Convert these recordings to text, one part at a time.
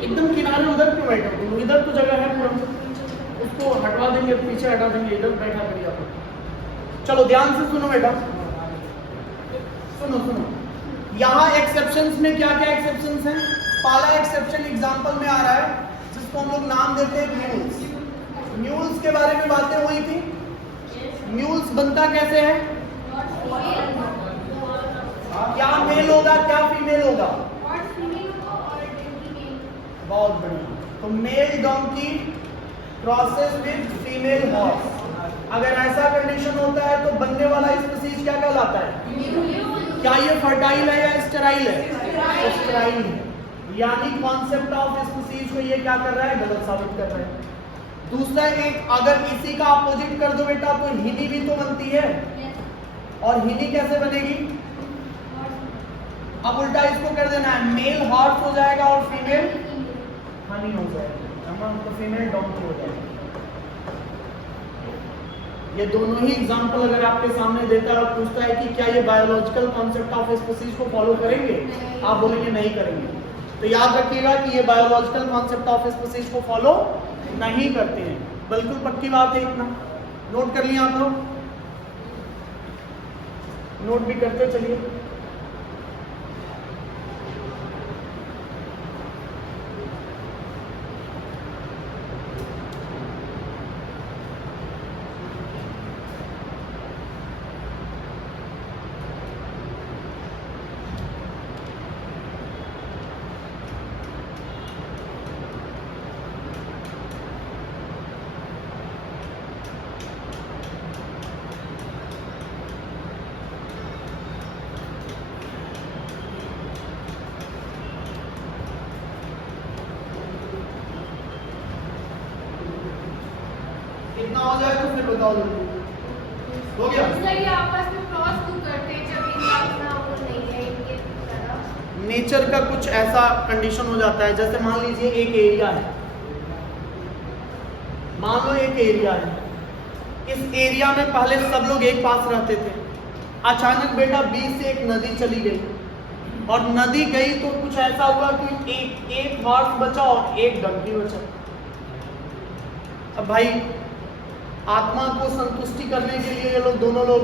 एकदम किनारे उधर क्यों बैठे हो? इधर तो जगह है पूरा, उसको हटवा देंगे, पीछे हटा देंगे, इधर बैठा करिए आप। चलो ध्यान से सुनो बेटा, सुनो सुनो। यहाँ एक्सेप्शंस में क्या क्या एक्सेप्शंस हैं? पहला एक्सेप्शन एग्जांपल में आ रहा है जिसको हम लोग नाम देते हैं म्यूल्स। म्यूल्स के बारे में बातें हुई थी। म्यूल्स बनता कैसे है? क्या मेल होगा क्या फीमेल होगा? बहुत बढ़िया। तो mail donkey crosses with female horse. अगर ऐसा कंडीशन होता है तो बनने वाला स्पीशीज क्या कहलाता है? क्या ये फर्टाइल है या स्टेराइल है? स्टेराइल है। यानी कॉन्सेप्ट ऑफ स्पीशीज को ये क्या कर रहा है? गलत साबित कर रहा है। दूसरा एक, अगर इसी का अपोजिट कर दो बेटा तो हिनी भी तो बनती है, और हिनी कैसे बनेगी? अब उल्टा इसको कर देना है, मेल हॉर्स हो जाएगा और फीमेल हनी हो जाएगा, तो फीमेल डोंकी हो जाएगी। ये दोनों ही एग्जांपल अगर आपके सामने देता है और पूछता है कि क्या ये बायोलॉजिकल कॉन्सेप्ट ऑफ स्पीशीज को फॉलो करेंगे, आप बोलेंगे नहीं करेंगे। तो याद रखिएगा कि ये बायोलॉजिकल कॉन्सेप्ट ऑफ स्पीशीज को फॉलो नहीं करते हैं। बिल्कुल पक्की बात है, इतना नोट कर लिया आप लोग? नोट भी करते चलिए। इतना हो जाए तो फिर बताओ जल्दी। हो गया? इसलिए आपस में क्रॉस क्यों करते हैं जब इनका अपना वो नहीं है इनके तरह? नेचर का कुछ ऐसा कंडीशन हो जाता है, जैसे मान लीजिए एक एरिया है, मान लो एक एरिया है, इस एरिया में पहले सब लोग एक पास रहते थे, अचानक बेटा बीच से एक नदी चली गई, और नदी गई तो कुछ ऐसा हुआ कि एक हॉर्स बचा और एक डंकी बचा। अब भाई आत्मा को संतुष्टि करने के लिए ये लोग दोनों लोग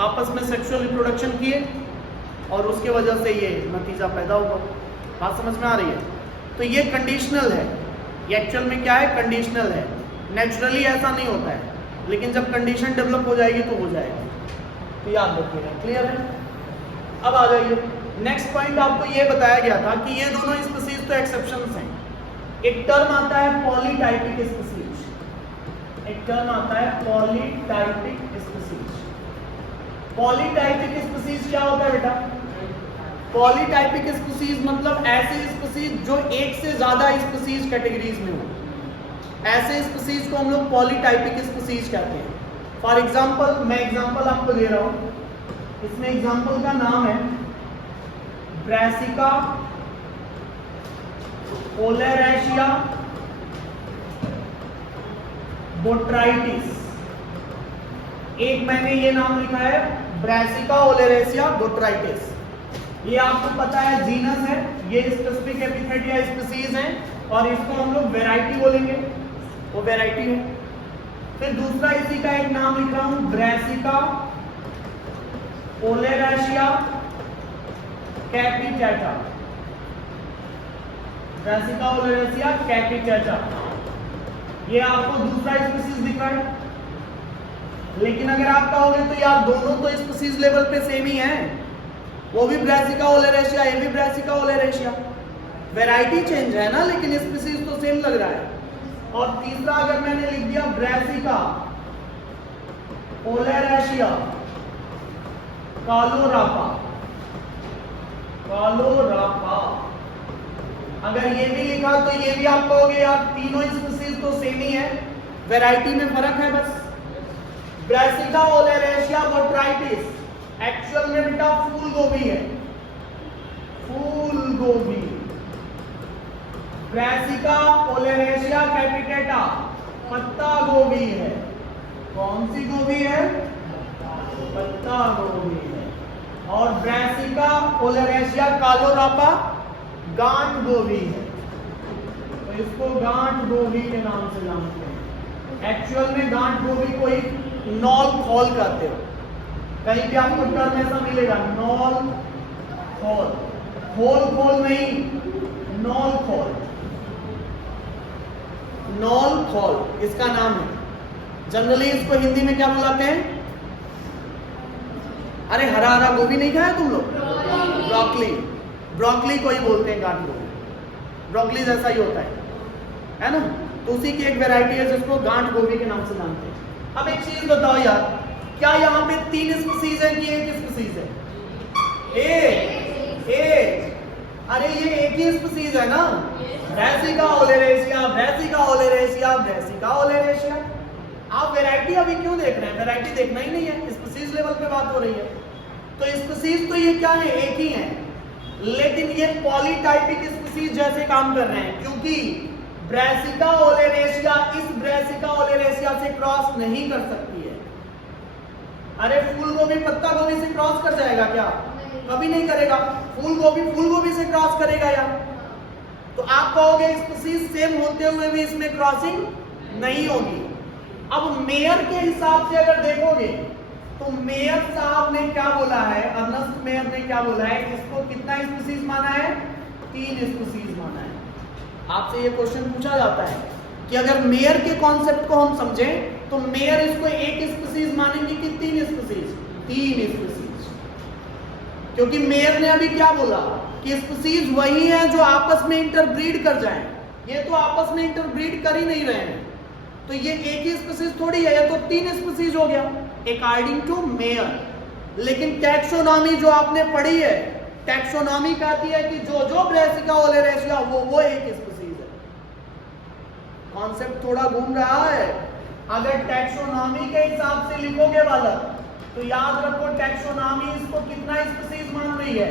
आपस में सेक्सुअल रिप्रोडक्शन किए और उसके वजह से ये नतीजा पैदा हुआ। बात समझ में आ रही है? तो ये कंडीशनल है, ये एक्चुअल में क्या है? कंडीशनल है। नेचुरली ऐसा नहीं होता है, लेकिन जब कंडीशन डेवलप हो जाएगी तो हो जाएगा। तो याद रखिएगा। क्लियर है? अब आ जाइए नेक्स्ट पॉइंट। आपको ये बताया गया था कि ये दोनों स्पीशीज तो एक्सेप्शंस हैं। एक टर्म आता है पॉलीटाइपिक स्पीशीज, एक टर्म आता है पॉलीटाइपिक स्पीशीज। पॉलीटाइपिक स्पीशीज क्या होता है बेटा? पॉलीटाइपिक स्पीशीज मतलब ऐसे स्पीशीज जो एक से ज्यादा स्पीशीज कैटेगरीज में हो, ऐसे स्पीशीज को हम लोग पॉलीटाइपिक स्पीशीज कहते हैं। फॉर एग्जांपल, मैं एग्जांपल आपको दे रहा हूं, इसमें एग्जांपल का नाम है ब्रासिका ओलेरेशिया बोट्राइटिस। एक मैंने ये नाम लिखा है ब्रासिका ओलेरेशिया बोट्राइटिस। ये आपको पता है जीनस है, ये स्पेसिफिक एपिथेट या स्पीशीज है, और इसको हम लोग वैरायटी बोलेंगे, वो वैरायटी है। फिर दूसरा इसी का एक नाम लिख रहा हूं ब्रासिका ओलेरेशिया कैपिटेटा। ब्रासिका ओलेरेशिया कैपिटेटा, ये आपको दूसरा स्पीशीज दिख रहा है। लेकिन अगर आप कहोगे तो यार दोनों तो स्पीशीज लेवल पे सेम ही है, वो भी ब्रासिका ओलेरेशिया, ये भी ब्रासिका ओलेरेशिया, वैरायटी चेंज है ना, लेकिन स्पीशीज तो सेम लग रहा है। और तीसरा अगर मैंने लिख दिया ब्रासिका ओलेरेशिया कालोरापा, कालोरापा, अगर ये भी लिखा तो ये भी आप कहोगे यार तीनों स्पीशीज तो सेम ही है, वैरायटी में फर्क है बस। ब्रासिका ओलेरेशिया बोट्राइटिस एक्चुअल में बेटा फूल गोभी है, फूल गोभी। ब्रासिका ओलेरेशिया कैपिटेटा पत्ता गोभी है। कौन सी गोभी है? पत्ता गोभी है। और ब्रासिका ओलेरेशिया कालोरापा गांठ गोभी है। इसको गांठ गोभी के नाम से जानते हैं। एक्चुअल में गांठ गोभी को एक नॉल खोल कहते हो। कहीं भी आपको टर्म ऐसा मिलेगा, नॉल खोल, खोल खोल नहीं, नॉल खोल, नॉल खोल इसका नाम है। जनरली इसको हिंदी में क्या बुलाते हैं? अरे हरा हरा गोभी नहीं खाया तुम लोग? ब्रोकली, ब्रोकली को ही बोलते हैं गांठ गोभी। ब्रोकली जैसा ही होता है ना? तो उसी की एक वैरायटी है जिसको गांठ गोभी के नाम से जानते हैं। अब एक चीज बताओ यार, क्या यहाँ पे 3 स्पीसीज है कि एक स्पीसीज है? एक। अरे ये एक ही स्पीसीज है ना, ब्रासिका ओलेरेशिया, ब्रासिका ओलेरेशिया, ब्रासिका ओलेरेशिया। आप वैरायटी अभी क्यों देख रहे हैं? वैरायटी देखना ही नहीं है, स्पीसीज लेवल पे बात हो रही है। तो स्पीसीज तो ये क्या है, एक ही है, लेकिन ये पॉलीटाइपिक स्पीसीज जैसे काम कर रहे हैं, क्योंकि ब्रासिका ओलेरेशिया इस ब्रासिका ओलेरेशिया से क्रॉस नहीं कर सकती है। अरे फूल गोभी पत्ता गोभी से क्रॉस कर जाएगा क्या? कभी नहीं करेगा। फूल गोभी से क्रॉस करेगा या? तो आप कहोगे स्पीसीज सेम होते हुए भी इसमें क्रॉसिंग नहीं होगी। अब मेयर के हिसाब से अगर देखोगे तो मेयर साहब ने क्या बोला है, अर्नेस्ट मेयर ने क्या बोला है, इसको कितना स्पीसीज माना है? 3 स्पीसीज माना है। आपसे ये क्वेश्चन पूछा जाता है कि अगर मेयर के कॉन्सेप्ट को हम समझें तो मेयर इसको एक स्पीसीज मानेंगे कि 3 स्पीसीज? 3 स्पीसीज। क्योंकि मेयर ने अभी क्या बोला कि स्पीसीज वही है जो आपस में इंटरब्रीड कर जाएं। ये तो आपस में इंटरब्रीड कर ही नहीं रहे हैं, तो ये एक ही स्पीसीज थोड़ी है, ये तो 3 स्पीसीज हो गया अकॉर्डिंग टू मेयर। लेकिन टैक्सोनॉमी जो आपने पढ़ी है, टैक्सोनॉमी कहती है कि जो जो ब्रासिका ओलेरेशिया वो एक स्पीसीज है। कॉन्सेप्ट थोड़ा घूम रहा है। अगर टैक्सोनॉमी के हिसाब से लिखोगे वाला तो याद रखो टैक्सोनॉमी इसको कितना स्पीसीज मान रही है?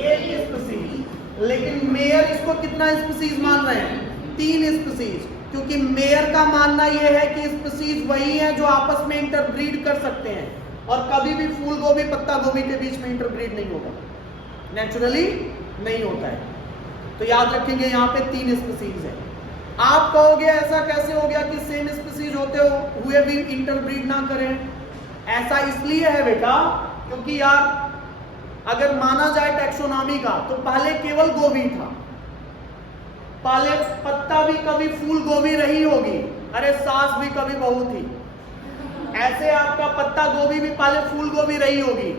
एक स्पीसीज। लेकिन मेयर इसको कितना स्पीसीज मान रहे हैं? 3 स्पीसीज। क्योंकि मेयर का मानना यह है कि स्पीसीज वही है जो आपस में इंटरब्रीड कर सकते हैं, और कभी भी फूल गोभी पत्ता गोभी के बीच में इंटरब्रीड नहीं होगा, नेचुरली नहीं होता है। तो याद रखेंगे यहाँ पे 3 स्पीसीज है। आप कहोगे ऐसा कैसे हो गया कि सेम स्पीसीज होते हुए भी इंटरब्रीड ना करें? ऐसा इसलिए है बेटा क्योंकि यार अगर माना जाए टैक्सोनॉमी का तो पहले केवल गोभी था, पहले पत्ता भी कभी फूल गोभी रही होगी, अरे सास भी कभी बहू थी। ऐसे आपका पत्ता गोभी भी पहले फूल गोभी रही होगी,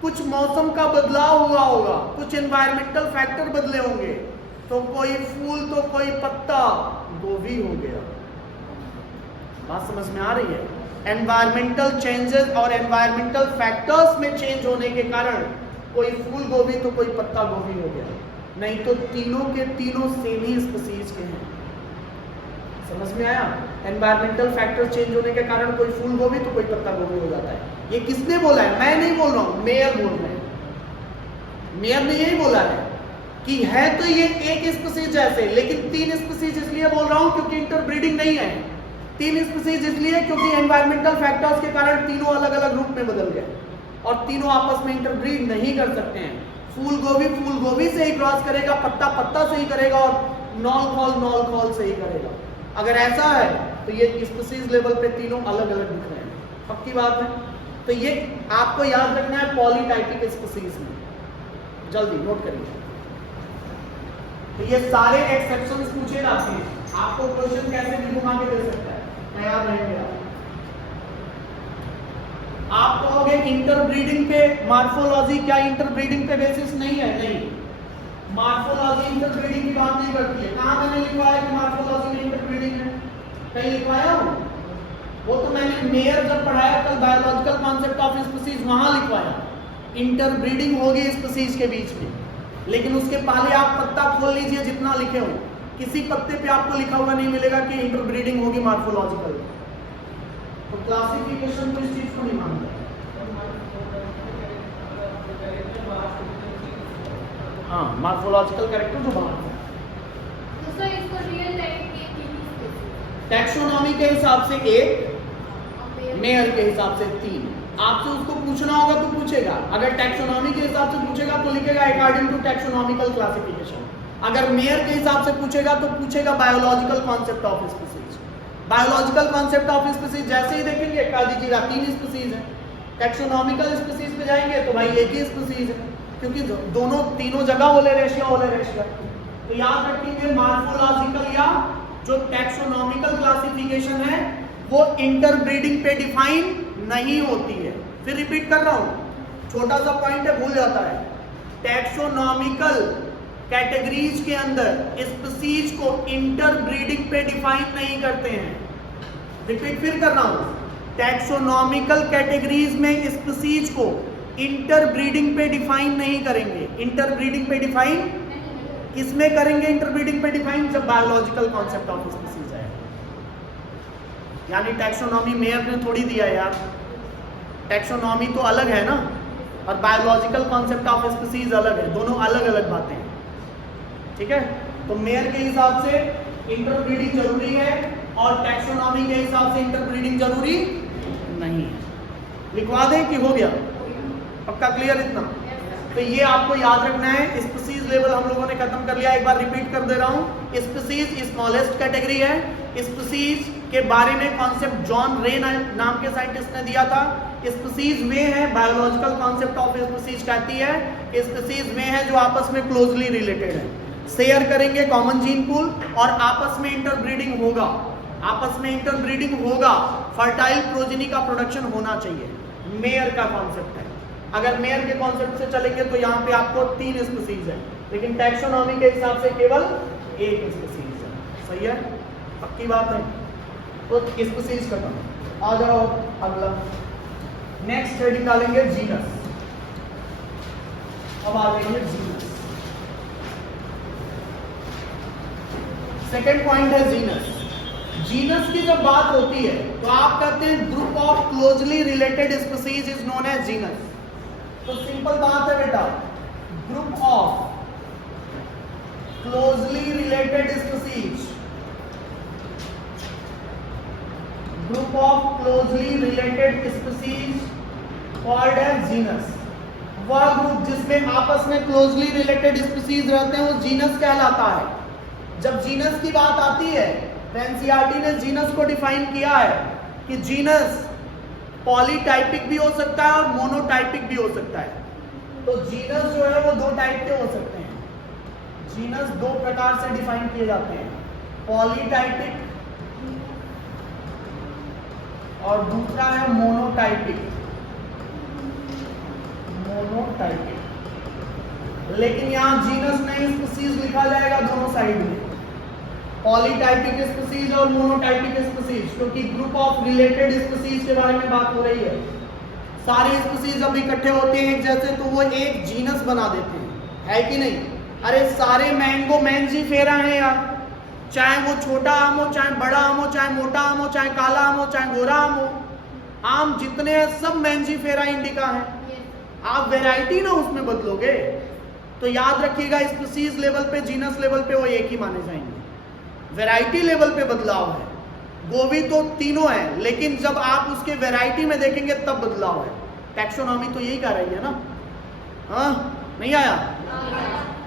कुछ मौसम का बदलाव हुआ होगा, कुछ एनवायरमेंटल फैक्टर बदले होंगे, तो कोई फूल तो कोई पत्ता गोभी हो गया। बात समझ में आ रही है? एनवायरमेंटल चेंजेस और एनवायरमेंटल फैक्टर्स में चेंज होने के कारण कोई फूल गोभी तो कोई पत्ता गोभी हो गया, नहीं तो तीनों के तीनों सेम ही स्पीसीज के हैं। समझ में आया? एनवायरमेंटल फैक्टर चेंज होने के कारण कोई फूल गोभी तो कोई पत्ता गोभी हो जाता है। ये किसने बोला है? मैं नहीं बोल रहा हूं, मेयर बोल रहे हैं। मेयर ने यही बोला है कि है तो ये एक स्पीसीज जैसे, लेकिन 3 स्पीसीज इसलिए बोल रहा हूं क्योंकि इंटरब्रीडिंग नहीं है। 3 स्पीसीज इसलिए क्योंकि एनवायरमेंटल फैक्टर्स के कारण तीनों अलग अलग रूप में बदल गए और तीनों आपस में इंटरब्रीड नहीं कर सकते हैं। फूल गोभी से ही क्रॉस करेगा, पत्ता पत्ता से ही करेगा, और नॉल खोल से ही करेगा। अगर ऐसा है तो ये स्पीसीज लेवल पे तीनों अलग अलग दिख रहे हैं। पक्की बात है? तो ये आपको याद रखना है पॉलीटाइपिक स्पीसीज में। जल्दी नोट करिए। तो ये सारे एक्सेप्शंस पूछे जाते हैं, आपको क्वेश्चन कैसे भी घुमा के दे सकता है, तैयार रहेंगे आप कहोगे इंटरब्रीडिंग पे मार्फोलॉजी, क्या इंटरब्रीडिंग पे बेसिस नहीं है? नहीं, मार्फोलॉजी इंटरब्रीडिंग की बात नहीं करती है। कहां मैंने लिखवाया कि मार्फोलॉजी में इंटरब्रीडिंग है? कहीं लिखवाया हूं? वो तो मैंने मेयर जब पढ़ाया कल बायोलॉजिकल कॉन्सेप्ट ऑफ स्पीसीज, वहां लिखवाया इंटरब्रीडिंग होगी स्पीसीज के बीच में। लेकिन उसके पहले आप पत्ता खोल लीजिए, जितना लिखे हो किसी पत्ते पे आपको लिखा हुआ नहीं मिलेगा कि इंटरब्रीडिंग होगी मार्फोलॉजिकल। तो क्लासिफिकेशन तो इस चीज को नहीं मानता। हाँ, मार्फोलॉजिकल कैरेक्टर जो बाहर है। तो सर इसको रियल टाइप के टैक्सोनॉमी के हिसाब से 1, मेयर के हिसाब से 3। आपसे उसको पूछना होगा तो पूछेगा, अगर टैक्सोनॉमी के हिसाब से पूछेगा तो लिखेगा अकॉर्डिंग टू टैक्सोनॉमिकल क्लासिफिकेशन। अगर मेयर के हिसाब से पूछेगा तो पूछेगा biological concept of species. Biological concept of species जैसे ही देखेंगे कह दीजिएगा 3 स्पीसीज है। टैक्सोनॉमिकल स्पीसीज पे जाएंगे तो भाई एक ही स्पीसीज है, क्योंकि दोनों तीनों जगह ओलेरेशिया। तो याद रखेंगे मॉर्फोलॉजिकल या जो टैक्सोनॉमिकल क्लासिफिकेशन है वो इंटरब्रीडिंग पे डिफाइन नहीं होती है। फिर रिपीट कर रहा हूं, छोटा सा पॉइंट है, भूल जाता है। टैक्सोनॉमिकल कैटेगरीज के अंदर स्पीसीज को इंटरब्रीडिंग पे डिफाइन नहीं करते हैं। रिपीट फिर कर रहा हूं, टैक्सोनॉमिकल कैटेगरीज में स्पीसीज को इंटरब्रीडिंग पे डिफाइन नहीं करेंगे। इंटरब्रीडिंग पे डिफाइन किसमें करेंगे? इंटरब्रीडिंग पे डिफाइन जब बायोलॉजिकल कॉन्सेप्ट ऑफ स्पीसीज है। यानी टैक्सोनॉमी मेयर ने थोड़ी दिया यार, टैक्सोनॉमी तो अलग है ना, और बायोलॉजिकल कॉन्सेप्ट ऑफ स्पीसीज अलग है, दोनों अलग अलग बातें हैं। ठीक है, तो मेयर के हिसाब से इंटरब्रीडिंग जरूरी है और टैक्सोनॉमी के हिसाब से इंटरब्रीडिंग जरूरी नहीं है। लिखवा दें कि हो गया? पक्का क्लियर इतना? तो ये आपको याद रखना है। स्पीसीज लेवल हम लोगों ने खत्म कर लिया। एक बार रिपीट कर दे रहा हूँ, स्पीसीज स्मॉलेस्ट कैटेगरी है। स्पीसीज के बारे में कॉन्सेप्ट जॉन रे नाम के साइंटिस्ट ने दिया था। स्पीसीज वे है, बायोलॉजिकल कॉन्सेप्ट ऑफ स्पीसीज कहती है स्पीसीज वे है जो आपस में क्लोजली रिलेटेड है, शेयर करेंगे कॉमन जीन पूल और आपस में इंटरब्रीडिंग होगा। आपस में इंटरब्रीडिंग होगा, फर्टाइल प्रोजेनी का प्रोडक्शन होना चाहिए। मेयर का कॉन्सेप्ट है। अगर मेयर के कॉन्सेप्ट से चलेंगे तो यहाँ पे आपको 3 स्पीसीज है, लेकिन टैक्सोनॉमी के हिसाब से केवल 1 स्पीसीज है। सही है, पक्की बात है। तो स्पीसीज खत्म। आ जाओ अगला, नेक्स्ट हेडिंग डालेंगे जीनस। अब आ जाएंगे जीनस। सेकेंड पॉइंट है जीनस। जीनस की जब बात होती है तो आप कहते हैं group of closely related species is known as genus. तो सिंपल बात है बेटा, group of closely related species, group of closely related species called as genus. वह ग्रुप जिसमें आपस में क्लोजली रिलेटेड स्पीसीज रहते हैं वो जीनस कहलाता है। जब जीनस की बात आती है तो एनसीईआरटी ने जीनस को डिफाइन किया है कि जीनस पॉलीटाइपिक भी हो सकता है और मोनोटाइपिक भी हो सकता है। तो जीनस जो है वो 2 टाइप के हो सकते हैं। जीनस 2 प्रकार से डिफाइन किए जाते हैं, पॉलीटाइपिक और दूसरा है मोनोटाइपिक। मोनोटाइपिक, लेकिन यहां जीनस नहीं स्पीसीज लिखा जाएगा दोनों साइड में, पॉलीटाइपिक स्पीसीज और मोनोटाइपिक स्पीसीज, क्योंकि ग्रुप ऑफ रिलेटेड स्पीसीज के बारे में बात हो रही है। सारी स्पीसीज जब इकट्ठे होते हैं एक जैसे तो वो एक जीनस बना देते हैं, है कि नहीं? अरे सारे मैंगो मैंजीफेरा हैं यार, चाहे वो छोटा आम हो, चाहे बड़ा आम हो, चाहे मोटा आम हो, चाहे काला आम हो, चाहे गोरा आम हो, आम जितने हैं सब मैंजीफेरा इंडिका है। आप वैरायटी ना उसमें बदलोगे। तो याद रखिएगा स्पीसीज लेवल पे, जीनस लेवल पे वो एक ही माने जाएंगे, वैरायटी लेवल पे बदलाव है। गोभी तो तीनों है, लेकिन जब आप उसके वैरायटी में देखेंगे तब बदलाव है। टैक्सोनॉमी तो यही कह रही है ना? हाँ, नहीं आया?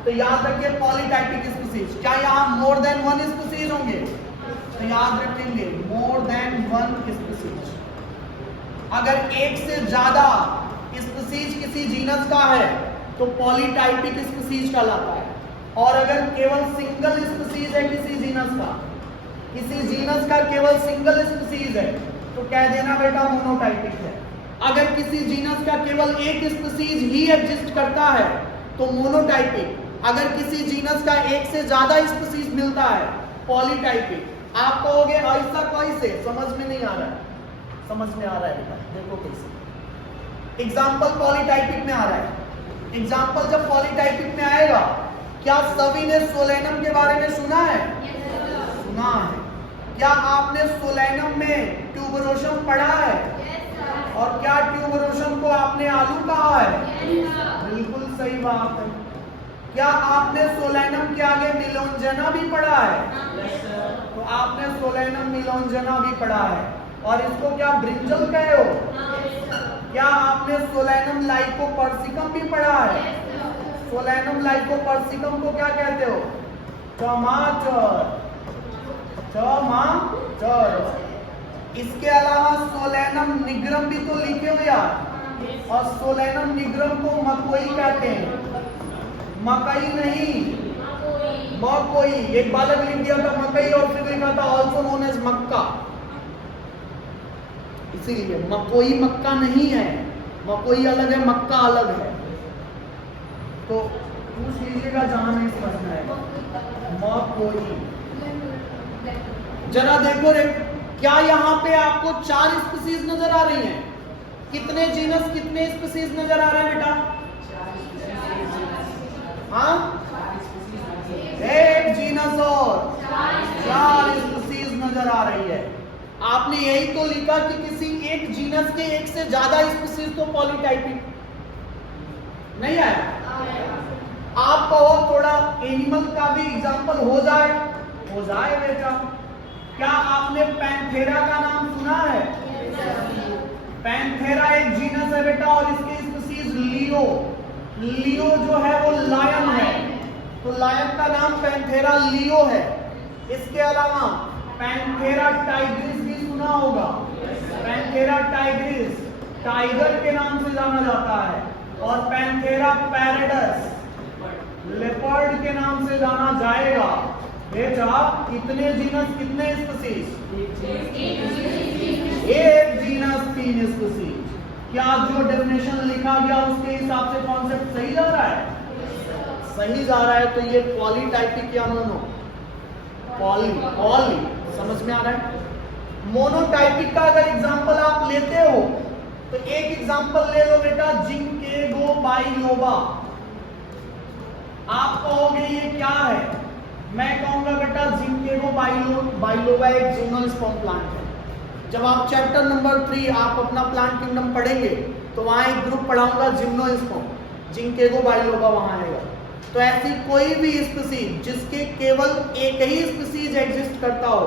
तो याद रखिए पॉलीटाइपिक स्पीसीज, क्या यहाँ मोर देन 1 स्पीसीज होंगे? तो याद रखेंगे मोर देन 1 स्पीसीज। अगर एक से ज्यादा स्पीसीज किसी जीनस का है तो पॉलीटाइपिक स्पीसीज कहलाता है, और अगर केवल सिंगल स्पीसीज है किसी जीनस का, किसी जीनस का केवल सिंगल स्पीसीज है तो कह देना बेटा मोनोटाइपिक है। अगर किसी जीनस का केवल एक स्पीसीज ही एग्जिस्ट करता है तो मोनोटाइपिक। अगर किसी जीनस का एक से ज्यादा स्पीसीज मिलता है पॉलीटाइपिक। आप कहोगे ऐसा कैसे? समझ में नहीं आ रहा है। समझ में आ रहा है बेटा, देखो कैसे। एग्जाम्पल पॉलीटाइपिक में आ रहा है। एग्जाम्पल जब पॉलीटाइपिक में आएगा, क्या सभी ने सोलेनम के बारे में सुना है? सुना है। क्या आपने सोलेनम में ट्यूबरोसम पढ़ा है? और क्या ट्यूबरोसम को आपने आलू कहा है? बिल्कुल सही बात है। क्या आपने सोलेनम के आगे मिलोंजेना भी पढ़ा है? तो आपने सोलेनम मिलोंजेना भी पढ़ा है, और इसको क्या ब्रिंजल कहे हो? क्या आपने सोलेनम लाइकोपर्सिकम भी पढ़ा है? सोलेनम लाइकोपर्सिकम को क्या कहते हो? टमाटर, टमाटर। इसके अलावा सोलेनम निग्रम भी तो लिखे हो यार, और सोलेनम निग्रम को मकोई कहते हैं, मकई नहीं, मकोई। एक बालक लिख दिया था मकई और फिर लिखा था ऑल्सो नोन एज मक्का, इसीलिए मकोई मक्का नहीं है, मकोई अलग है, मक्का अलग है। तो पूछ लीजिएगा जहां नहीं समझना है। मकोई। जरा देखो रे, क्या यहाँ पे आपको 4 स्पीसीज नजर आ रही हैं? कितने जीनस कितने स्पीसीज नजर आ रहे हैं बेटा? हाँ, एक जीनस और 4 स्पीसीज नजर आ रही है। आपने यही तो लिखा कि किसी एक जीनस के एक से ज्यादा स्पीसीज तो पॉलीटाइपिक नहीं है। आप कहो थोड़ा एनिमल का भी एग्जांपल हो जाए बेटा। क्या आपने पैंथेरा का नाम सुना है? पैंथेरा एक जीनस है बेटा, और इसकी स्पीसीज लियो। लियो जो है वो लायन है, तो लायन का नाम पैंथेरा लियो है। इसके अलावा पैंथेरा टाइग्रिस भी सुना होगा। पैंथेरा टाइग्रिस टाइगर के नाम से जाना जाता है, और पैंथेरा पैरेडस लेपर्ड के नाम से जाना जाएगा। बेटा कितने जीनस कितने स्पीसीज? एक जीनस 3 स्पीसीज। क्या जो डेफिनेशन लिखा गया उसके हिसाब से कॉन्सेप्ट सही जा रहा है? सही जा रहा है। तो ये पॉलीटाइपिक या मोनो? पॉली समझ में आ रहा है। मोनोटाइपिक का अगर एग्जांपल आप लेते हो तो एक एग्जांपल ले लो बेटा, जिंकेगो बाइलोबा। आप कहोगे ये क्या है? मैं कहूंगा बेटा जिंकेगो बाइलोबा एक जिम्नोस्पर्म प्लांट है। जब आप चैप्टर नंबर 3 आप अपना प्लांट किंगडम पढ़ेंगे तो वहां एक ग्रुप पढ़ाऊंगा जिम्नोस्पर्म, जिंकेगो बाइलोबा वहां आएगा। तो ऐसी कोई भी स्पीसीज जिसके केवल एक ही स्पीसीज एग्जिस्ट करता हो,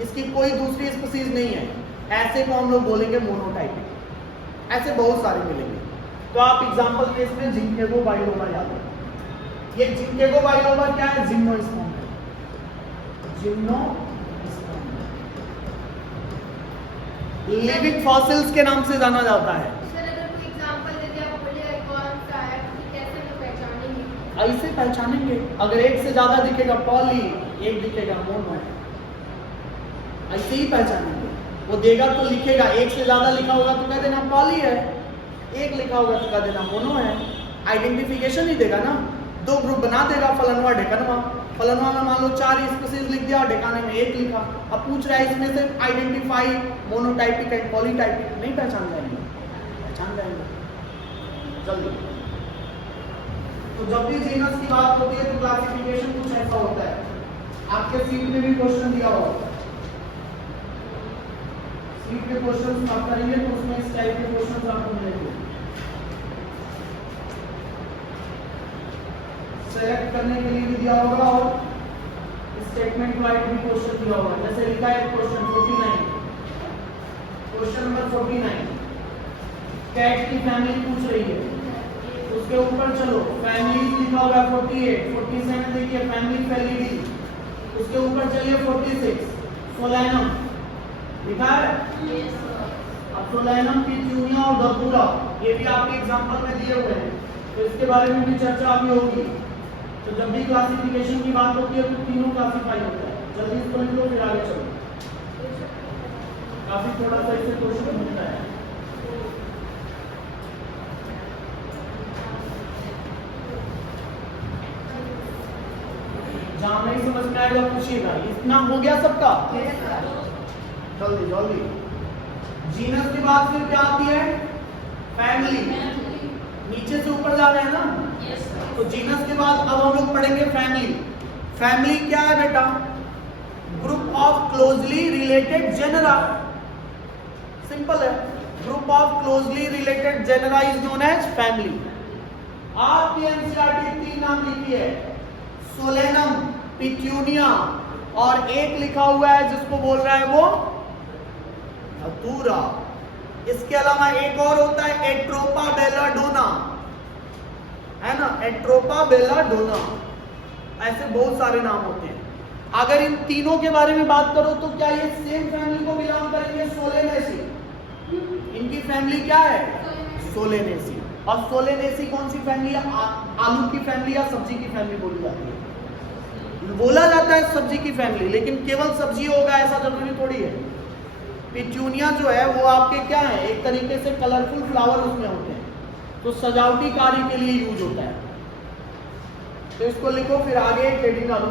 इसकी कोई दूसरी स्पीसीज नहीं है, ऐसे को हम लोग बोलेंगे मोनोटाइपिक। ऐसे बहुत सारे मिलेंगे। तो आप एग्जांपल केस में जिंकेगो बाइलोबा याद रखें। ये जिंकेगो बाइलोबा क्या है? जिम्नोस्पर्म है, जिम्नोस्पर्म। लिविंग फॉसिल्स के नाम से जाना जाता है। सर अगर कोई एग्जांपल दे दिया, बोलिए कौन सा है, कैसे लोग पहचानेंगे? ऐसे पहचानेंगे, अगर एक से ज्यादा दिखेगा पॉली, एक दिखेगा मोनो, ऐसे ही पहचानेंगे। वो देगा तो लिखेगा, एक से ज्यादा लिखा होगा तो कह देना पॉली है, एक लिखा होगा तो कह देना मोनो है। आइडेंटिफिकेशन ही देगा ना। 2 ग्रुप बना देगा, फलनवा ढेकनवा। फलनवा में मान लो 4 स्पीसीज लिख दिया, ढेकाने में 1 लिखा। अब पूछ रहा है इसमें से आइडेंटिफाई मोनोटाइपिक एंड पॉलीटाइपिक, नहीं पहचान जाएंगे? पहचान जाएंगे जल्दी। तो जब भी जीनस की बात होती है तो क्लासिफिकेशन कुछ ऐसा होता है। आपके सीट में भी क्वेश्चन दिया होगा, सीट के क्वेश्चन आप करेंगे तो उसमें इस टाइप के क्वेश्चन आपको मिलेंगे। सेलेक्ट करने के लिए भी दिया होगा, और स्टेटमेंट वाइज भी क्वेश्चन दिया होगा। जैसे लिखा है क्वेश्चन 49, क्वेश्चन नंबर 49, कैट की फैमिली पूछ रही है, उसके ऊपर चलो फैमिली लिखा हुआ है 48, 47 देखिए फैमिली फेलिडी, उसके ऊपर चलिए 46 सोलैनम लिखा है। अब सोलैनम पिट्यूनिया और दर्दुरा ये भी आपके एग्जांपल में दिए हुए हैं, तो इसके बारे में भी चर्चा अभी होगी। तो जब भी क्लासिफिकेशन की बात होती है तो तीनों क्लासिफाई होता है। जल्दी इसको लिख लो फिर आगे चलो। काफी थोड़ा सा इससे क्वेश्चन मिलता है। जहां नहीं समझ में आएगा पूछिएगा। इतना हो गया सबका? जल्दी जल्दी। जीनस की बात फिर क्या आती है? फैमिली। नीचे से ऊपर जा रहे हैं ना? तो जीनस के बाद अब हम लोग पढ़ेंगे फैमिली। फैमिली क्या है बेटा? Group of closely related genera. Simple है। Group of closely related genera is known as family. आपकी एनसीईआरटी 3 नाम लिखी है, सोलेनम, पिट्यूनिया, और एक लिखा हुआ है जिसको बोल रहा है वो धतूरा। इसके अलावा एक और होता है एट्रोपा बेलाडोना। है ना, एट्रोपा, बेलाडोना, ऐसे बहुत सारे नाम होते हैं। अगर इन तीनों के बारे में बात करो तो क्या ये सेम फैमिली को बिलोंग करेंगे? सोलेनेसी। इनकी फैमिली क्या है? सोलेनेसी। और सोलेनेसी कौन सी फैमिली है? आलू की फैमिली या सब्जी की फैमिली बोली जाती है। बोला जाता है सब्जी की फैमिली, लेकिन केवल सब्जी होगा ऐसा जरूरी थोड़ी है। पिट्यूनिया जो है वो आपके क्या है, एक तरीके से कलरफुल फ्लावर उसमें होते हैं, तो सजावटी कार्य के लिए यूज होता है। तो इसको लिखो, फिर आगे हेडिंग डालो।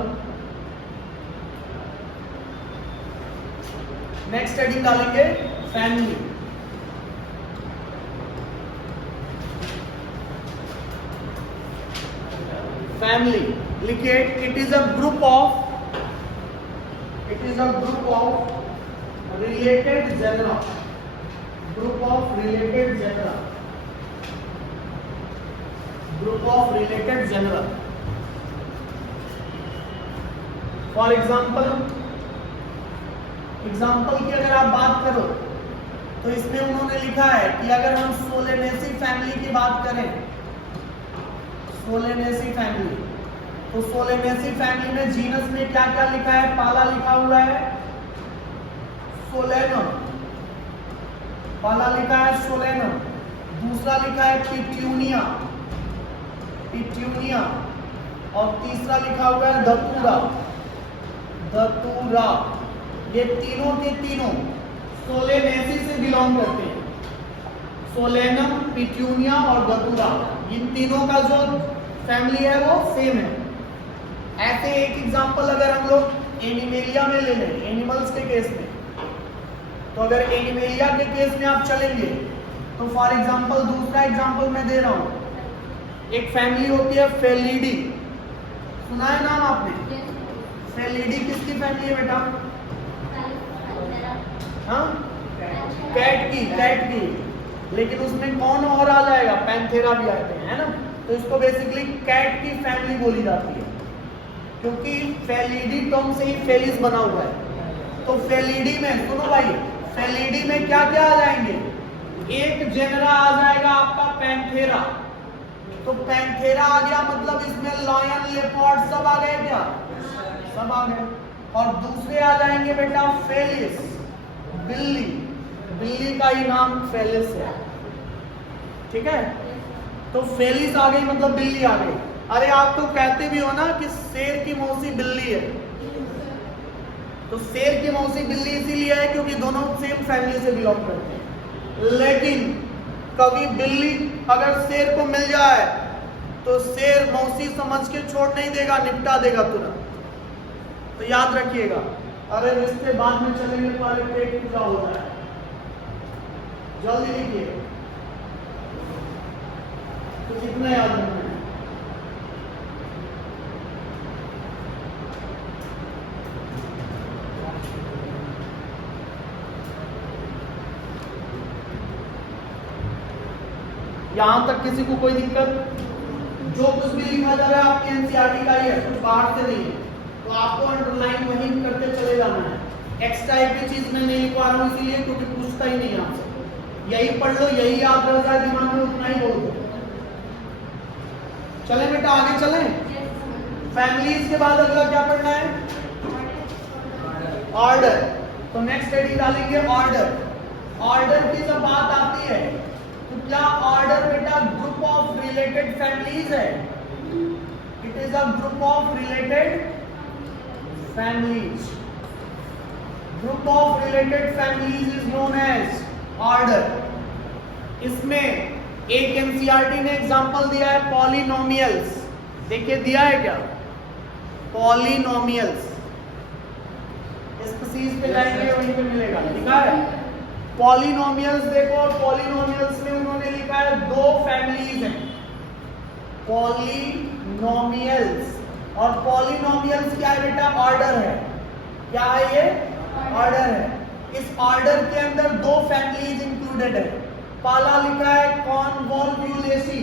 नेक्स्ट हेडिंग डालेंगे फैमिली। फैमिली लिखिए, it is a group of related genera, group of related genera, group of related genera. For example की अगर आप बात करो तो इसमें उन्होंने लिखा है कि अगर हम सोलेनेसी फैमिली की बात करें, सोलेनेसी फैमिली, तो सोलेनेसी फैमिली में जीनस में क्या क्या लिखा है? पाला लिखा हुआ है, सोलेनम, पहला लिखा है सोलेनम, दूसरा लिखा है पिट्यूनिया, पिट्यूनिया, और तीसरा लिखा हुआ है धतूरा, धतूरा। ये तीनों के तीनों सोलेनेसी से बिलोंग करते हैं। सोलेनम, पिट्यूनिया और धतूरा, इन तीनों का जो फैमिली है वो सेम है। ऐसे एक एग्जांपल अगर हम लोग एनिमेलिया में ले लें, एनिमल्स के केस में, तो अगर एनिमेलिया के केस में आप चलेंगे तो फॉर एग्जांपल, दूसरा एग्जांपल मैं दे रहा हूं, एक फैमिली होती है फेलिडी, सुना है नाम आपने? फेलिडी किसकी फैमिली है बेटा? हाँ, कैट की, कैट की। लेकिन उसमें कौन और आ जाएगा? पैंथेरा भी आते हैं, है ना। तो इसको बेसिकली कैट की फैमिली बोली जाती है, क्योंकि फेलिडी टर्म से ही फेलिस बना हुआ है। तो फेलिडी में, सुनो भाई, फेलिडी में क्या क्या आ जाएंगे? एक जेनरा आ जाएगा आपका पैंथेरा, तो पैंथेरा आ गया, मतलब इसमें लॉयन, लेपर्ड सब आ गए क्या? सब आ गए। और दूसरे आ जाएंगे बेटा फेलिस, बिल्ली, बिल्ली का ही नाम फेलिस है, ठीक है। तो फेलिस आ गई मतलब बिल्ली आ गई। अरे आप तो कहते भी हो ना कि शेर की मौसी बिल्ली है, तो शेर की मौसी बिल्ली इसीलिए है क्योंकि दोनों सेम फैमिली से बिलोंग करते हैं। लेकिन कभी बिल्ली अगर शेर को मिल जाए तो शेर मौसी समझ के छोड़ नहीं देगा, निपटा देगा तुरंत। तो याद रखिएगा। अरे रिश्ते बाद में चलेंगे तो अरे पेट पूजा होता है, जल्दी लिखिए। तो कितना याद रखना है? यहां तक किसी को कोई दिक्कत? जो कुछ भी लिखा जा रहा है आपकी एनसीईआरटी का ही है, कुछ बाहर से नहीं है, तो आपको अंडरलाइन वहीं करते चले जाना है। एक्स्ट्रा एक भी चीज मैं नहीं लिखवा रहा हूं इसीलिए क्योंकि पूछता ही नहीं आपसे। यही पढ़ लो, यही याद रह जाए दिमाग में, उतना ही बोल दो। चले बेटा आगे चले। फैमिलीज के बाद अगला क्या पढ़ना है? ऑर्डर। तो नेक्स्ट हेडिंग डालेंगे ऑर्डर। ऑर्डर की जब बात आती है तो क्या ऑर्डर बेटा ग्रुप ऑफ रिलेटेड फैमिलीज है? It is a group of related families. Group of related families is known as order. इसमें एक एनसीईआरटी ने एग्जांपल दिया है पॉलिनोमियल्स। देखिए दिया है क्या? पॉलिनोमियल्स। इस चीज पे जाएंगे वहीं पे मिलेगा, लिखा है पॉलिनोमियल्स। देखो, और पॉलिनोमियल्स में उन्होंने लिखा है दो फैमिलीज हैं, पॉलिनोमियल्स। और पॉलिनोमियल्स क्या है बेटा? ऑर्डर है। क्या है ये? ऑर्डर है। इस ऑर्डर के अंदर दो फैमिलीज इंक्लूडेड है। पहला लिखा है कॉन्वोल्व्यूलेसी,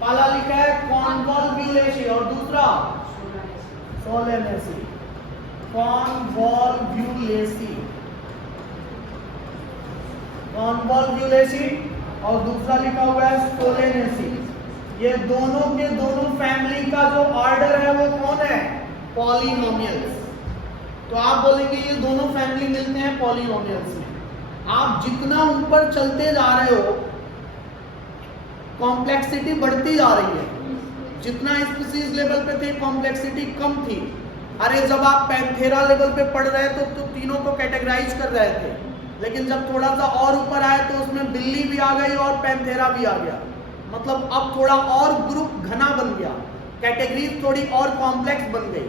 पहला लिखा है कॉन्वोल्व्यूलेसी, और दूसरा सोलेनेसी। कॉन्वोल्व्यूलेसी, कॉन्वोल्व्यूलेसी, और दूसरा लिखा हुआ है सोलेनेसी। ये दोनों के दोनों फैमिली का जो ऑर्डर है वो कौन है? पॉलिनोमियल्स। तो आप बोलेंगे ये दोनों फैमिली मिलते हैं पॉलिनोमियल्स में। आप जितना ऊपर चलते जा रहे हो कॉम्प्लेक्सिटी बढ़ती जा रही है। जितना स्पीसीज लेवल पे थे कॉम्प्लेक्सिटी कम थी। अरे जब आप पैंथेरा लेवल पे पढ़ रहे थे तो तीनों को कैटेगराइज कर रहे थे, लेकिन जब थोड़ा सा और ऊपर आए तो उसमें बिल्ली भी आ गई और पैंथेरा भी आ गया। मतलब अब थोड़ा और ग्रुप घना बन गया, कैटेगरीज थोड़ी और कॉम्प्लेक्स बन गई।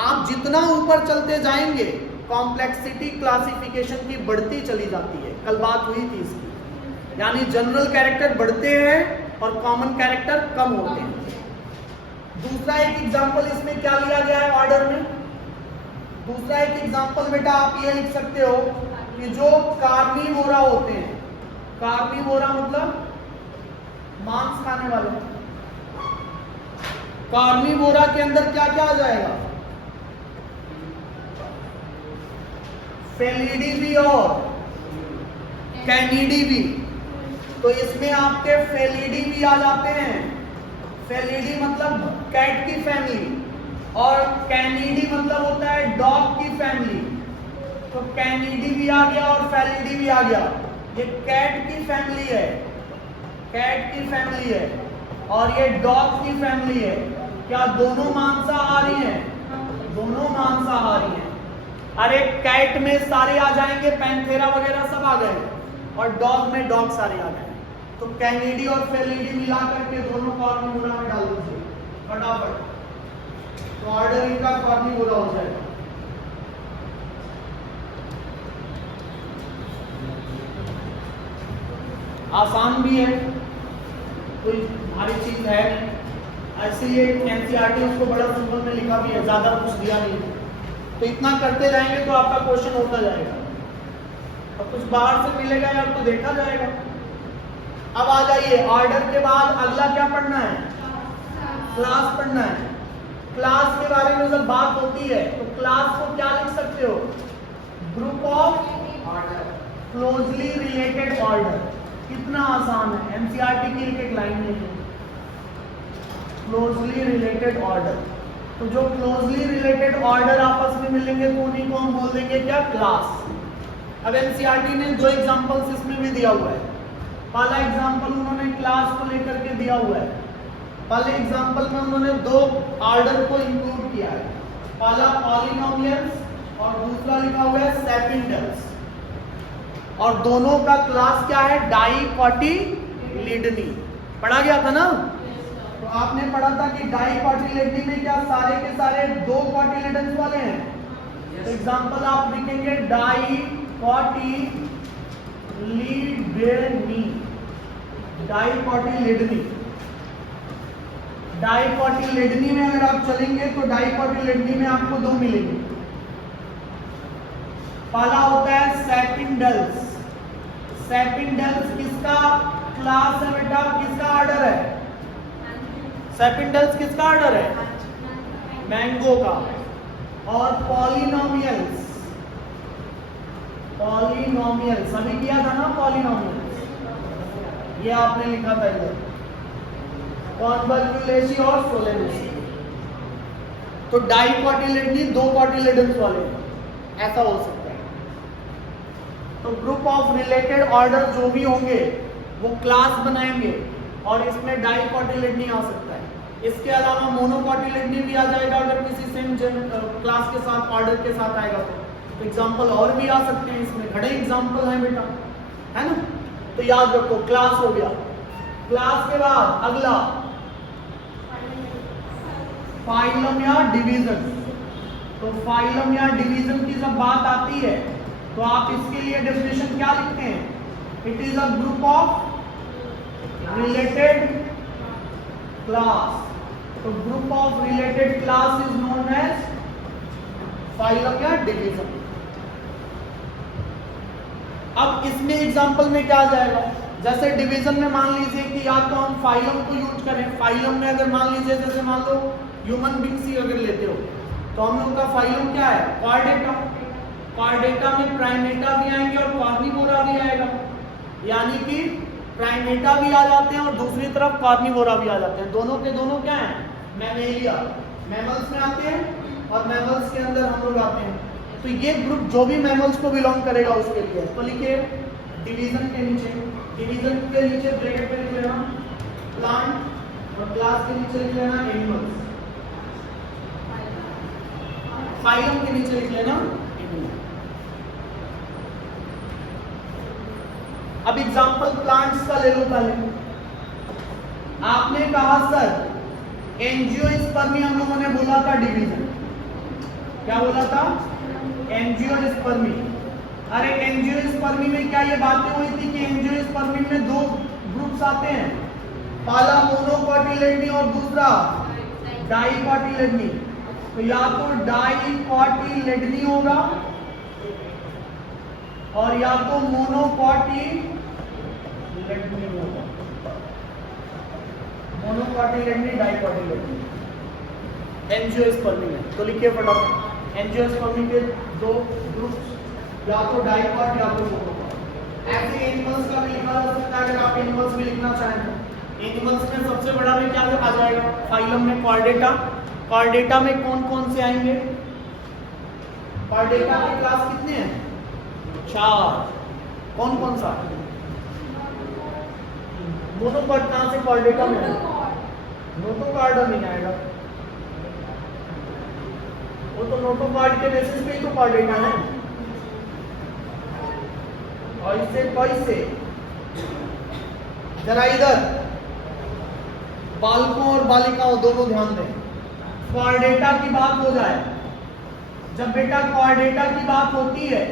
आप जितना ऊपर चलते जाएंगे कॉम्प्लेक्सिटी क्लासिफिकेशन की बढ़ती चली जाती है। कल बात हुई थी इसकी, यानी जनरल कैरेक्टर बढ़ते हैं और कॉमन कैरेक्टर कम होते हैं। दूसरा एक एग्जांपल इसमें क्या लिया गया है ऑर्डर में? दूसरा एक एग्जांपल बेटा आप ये लिख सकते हो कि जो कार्निवोरा होते हैं, कार्निवोरा मतलब मांस खाने वाले, कार्निवोरा के अंदर क्या क्या आ जाएगा? फेलिडी भी और कैनिडी भी। तो इसमें आपके फेलिडी भी आ जाते हैं। फेलिडी मतलब कैट की फैमिली और कैनिडी मतलब होता है डॉग की फैमिली। तो कैनिडी भी आ गया और फेलिडी भी आ गया। ये कैट की फैमिली है, कैट की फैमिली है और ये डॉग की फैमिली है। क्या दोनों मांसाहारी हैं? दोनों मांसाहारी हैं। अरे कैट में सारे आ जाएंगे, पैंथेरा वगैरह सब आ गए, और डॉग में डॉग सारे आ गए। तो कैनिडी और फेलिडी मिला करके दोनों कार्निवोरा में डाल दीजिए फटाफट, तो ऑर्डर इनका कार्निवोरा हो जाएगा। आसान भी है, कोई भारी चीज है नहीं। ऐसे ये एनसीईआरटी उसको बड़ा सिंपल में लिखा भी है, ज्यादा कुछ दिया नहीं है। तो इतना करते जाएंगे तो आपका क्वेश्चन होता जाएगा। अब कुछ बाहर से मिलेगा या तो देखा जाएगा। अब आ जाइए, ऑर्डर के बाद अगला क्या पढ़ना है? क्लास पढ़ना है। क्लास के बारे में जब बात होती है तो क्लास को क्या लिख सकते हो? Group of closely related order. कितना आसान है, एनसीईआरटी की एक एक लाइन में है क्लोजली रिलेटेड ऑर्डर। तो जो क्लोजली रिलेटेड ऑर्डर आपस में मिलेंगे तो उन्हीं को हम बोल देंगे क्या? क्लास। अब एनसीईआरटी ने दो एग्जांपल्स इसमें भी दिया हुआ है। पहला एग्जांपल उन्होंने क्लास को लेकर के दिया हुआ है। पहले एग्जांपल में उन्होंने दो ऑर्डर को इंक्लूड किया है, पहला पॉलिनोमियल्स और दूसरा लिखा हुआ है सेपिंडल्स। और दोनों का क्लास क्या है? डाइकोटिलिडनी। पढ़ा गया था ना? तो आपने पढ़ा था कि डाइकोटिलिडनी में क्या सारे के सारे दो कोटिलिडन्स वाले हैं। तो एग्जांपल आप लिखेंगे डाइकोटिलिडनी, डाइकोटिलिडनी। डाइकोटिलिडनी में अगर आप चलेंगे तो डाइकोटिलिडनी में आपको दो मिलेंगे। पहला होता है सेपिंडल्स। सेपिंडल्स किसका क्लास है बेटा? किसका ऑर्डर है? सेपिंडल्स किसका ऑर्डर है? मैंगो का। और पॉलिनोमियल्स, पॉलिनोमियल्स अभी किया था ना पॉलिनोमियल्स, ये आपने लिखा था इधर, कॉन्वोल्यूलेसी और सोलेनेसी। तो डाइकोटिलिडनी दो कोटिलिडन्स वाले ऐसा हो सकता है। तो ग्रुप ऑफ रिलेटेड ऑर्डर जो भी होंगे वो क्लास बनाएंगे और इसमें डाइकोटिलिडनी आ सकता है। इसके अलावा मोनोकोटिलिडनी भी आ जाएगा अगर किसी सेम क्लास के साथ ऑर्डर के साथ आएगा तो एग्जांपल और भी आ सकते हैं। इसमें घड़े एग्जांपल हैं बेटा, है ना? तो याद रखो क्लास हो गया। क्लास के बाद अगला फाइलम या डिवीजन। तो फाइलम या डिवीजन की जब बात आती है तो आप इसके लिए डेफिनेशन क्या लिखते हैं? It is a group of related class. तो group of related class is known as phylum या डिवीजन। अब इसमें एग्जांपल में क्या आ जाएगा? जैसे डिवीजन में मान लीजिए कि या तो हम फाइलम को यूज करें। फाइलम में अगर मान लीजिए जैसे मान लो ह्यूमन बींग्स ही अगर लेते हो तो हम लोग का फाइलम क्या है? कॉर्डेटा। कॉर्डेटा में प्राइमेटा भी आएंगे और कार्निवोरा भी आएगा। यानी कि प्राइमेटा भी आ जाते हैं और दूसरी तरफ कार्निवोरा भी आ जाते हैं। दोनों के दोनों क्या हैं? मैमेलिया, मैमल्स में आते हैं और मैमल्स के अंदर हम लोग आते हैं। तो ये ग्रुप जो भी मैमल्स को बिलोंग करेगा उसके लिए। तो लिखिए डिवीजन के नीचे, डिवीजन के नीचे ब्रैकेट में लिख लेना प्लांट और क्लास के नीचे लिख लेना एनिमल्स, फाइलम के नीचे लिख लेना एनिमल। अब एग्जांपल प्लांट्स का ले लो पहले। आपने कहा सर एंजियोस्पर्मी हम लोगों ने बोला था डिवीजन, क्या बोला था? एंजियोस्पर्मी। अरे एंजियोस्पर्मी में क्या ये बातें हुई थी कि एंजियोस्पर्मी में दो ग्रुप्स आते हैं, पहला मोनोकॉटिलेडनी और दूसरा डाइकॉटिलेडनी। तो या तो डाइकॉटिलेडनी होगा और या तो मोनोकॉटिलेडनी होगा। मोनोकॉटिलेडनी डाइकॉटिलेडनी एंजियोस्पर्मी में। तो लिखिए फटाफट एंजियोस्पर्मी के दो ग्रुप्स, या तो डाइकॉट या तो मोनोकॉट। ऐसे एनिमल्स का भी लिखा जा सकता है अगर आप एनिमल्स भी लिखना चाहें तो। एनिमल्स में सबसे बड़ा में क्या आ जाएगा? फाइलम में कॉर्डेटा। कॉर्डेटा में कौन कौन से आएंगे? कॉर्डेटा के क्लास कितने हैं? 4। कौन कौन सा? मोनोकॉट कहां से कॉर्डेटा में आएगा? नोटोकॉर्डा में आएगा। वो तो नोटोकॉर्ड के बेसिस पे ही तो कॉर्डेटा है। और इससे कैसे जरा इधर बालकों और बालिकाओं दोनों ध्यान दें। कॉर्डेटा की बात हो जाए, जब बेटा कॉर्डेटा की बात होती है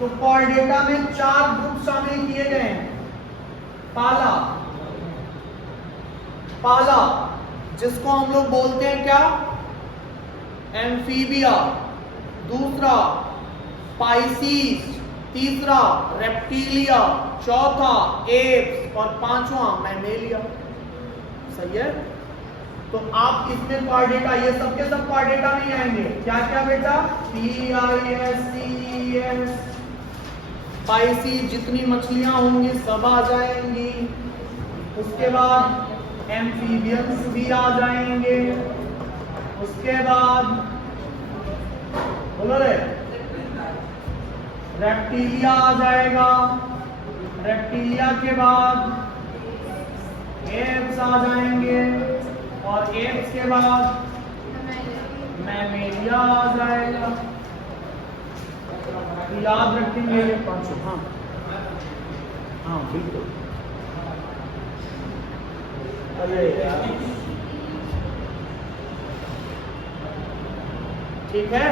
तो कॉर्डेटा में 4 ग्रुप शामिल किए गए हैं। पाला जिसको हम लोग बोलते हैं क्या? एम्फीबिया। दूसरा स्पाइसीज, तीसरा रेप्टिलिया, चौथा एप्स और पांचवा मैमेलिया। सही है? तो आप इसमें कॉर्डेटा, ये सब के सब कॉर्डेटा नहीं आएंगे। क्या क्या बेटा? PISCES, स्पाइसी जितनी मछलियां होंगी सब आ जाएंगी। उसके बाद एम्फीबियंस भी आ जाएंगे। उसके बाद बोलो रे रेप्टिलिया आ जाएगा। रेप्टिलिया के बाद एप्स आ जाएंगे और एप्स के बाद मैमेलिया आ जाएगा। याद रखेंगे ये पांचों। हाँ हाँ बिल्कुल। अरे यार ठीक है।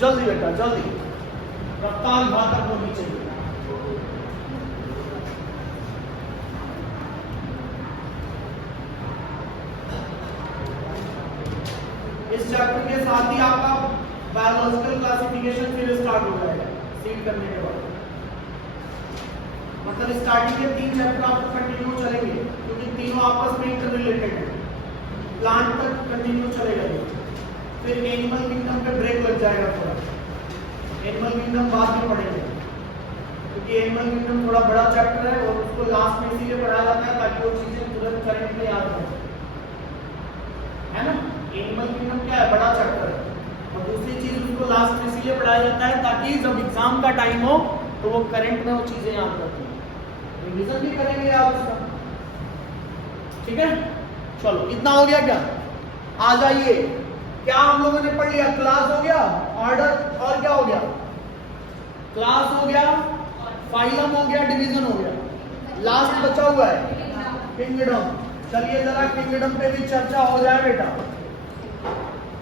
जल्दी बेटा जल्दी, रफ्तार घातक होनी चाहिए। इस चैप्टर के साथ ही आपका बायोलॉजिकल क्लासिफिकेशन फिर स्टार्ट हो जाएगा सील करने के बाद। मतलब स्टार्टिंग के 3 चैप्टर आपको कंटिन्यू चलेंगे क्योंकि तीनों आपस में इंटररिलेटेड है। प्लांट तक कंटिन्यू चलेगा। फिर एनिमल किंगडम पे ब्रेक लग जाएगा थोड़ा। एनिमल किंगडम बाद में पढ़ेंगे क्योंकि एनिमल किंगडम थोड़ा बड़ा चैप्टर है और उसको लास्ट में इसीलिए पढ़ा जाता है ताकि वो चीजें तुरंत करंट में याद हो, है ना। एनिमल किंगडम क्या है? बड़ा चैप्टर है। और दूसरी चीज उसको लास्ट में इसीलिए पढ़ाया जाता है ताकि जब एग्जाम का टाइम हो तो वो करंट में वो चीजें याद रहती हैं। रिवीजन भी करेंगे आप उसका। ठीक है, चलो इतना हो गया क्या? आ जाइए। क्या हम लोगों ने पढ़ लिया? क्लास हो गया, ऑर्डर और क्या हो गया? क्लास हो गया, फाइलम हो गया, डिवीजन हो गया। लास्ट बचा हुआ है किंगडम। चलिए जरा किंगडम पे भी चर्चा हो जाए बेटा।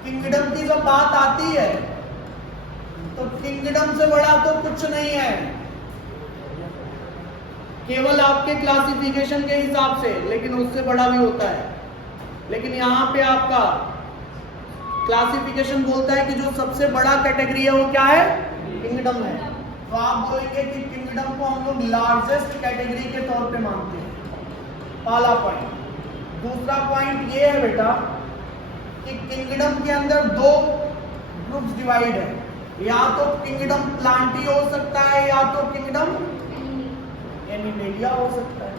किंगडम की जब बात आती है तो किंगडम से बड़ा तो कुछ नहीं है। केवल आपके क्लासिफिकेशन के हिसाब से, लेकिन उससे बड़ा भी होता है। लेकिन यहाँ पे आपका क्लासिफिकेशन बोलता है कि जो सबसे बड़ा कैटेगरी है वो क्या है, किंगडम है। तो आप बोलेंगे कि किंगडम को हम लोग लार्जेस्ट कैटेगरी के तौर पे मानते हैं, पहला पॉइंट। दूसरा पॉइंट ये है बेटा कि किंगडम के अंदर दो ग्रुप्स डिवाइड है, या तो किंगडम प्लांटी हो सकता है या तो किंगडम एनिमेलिया हो सकता है।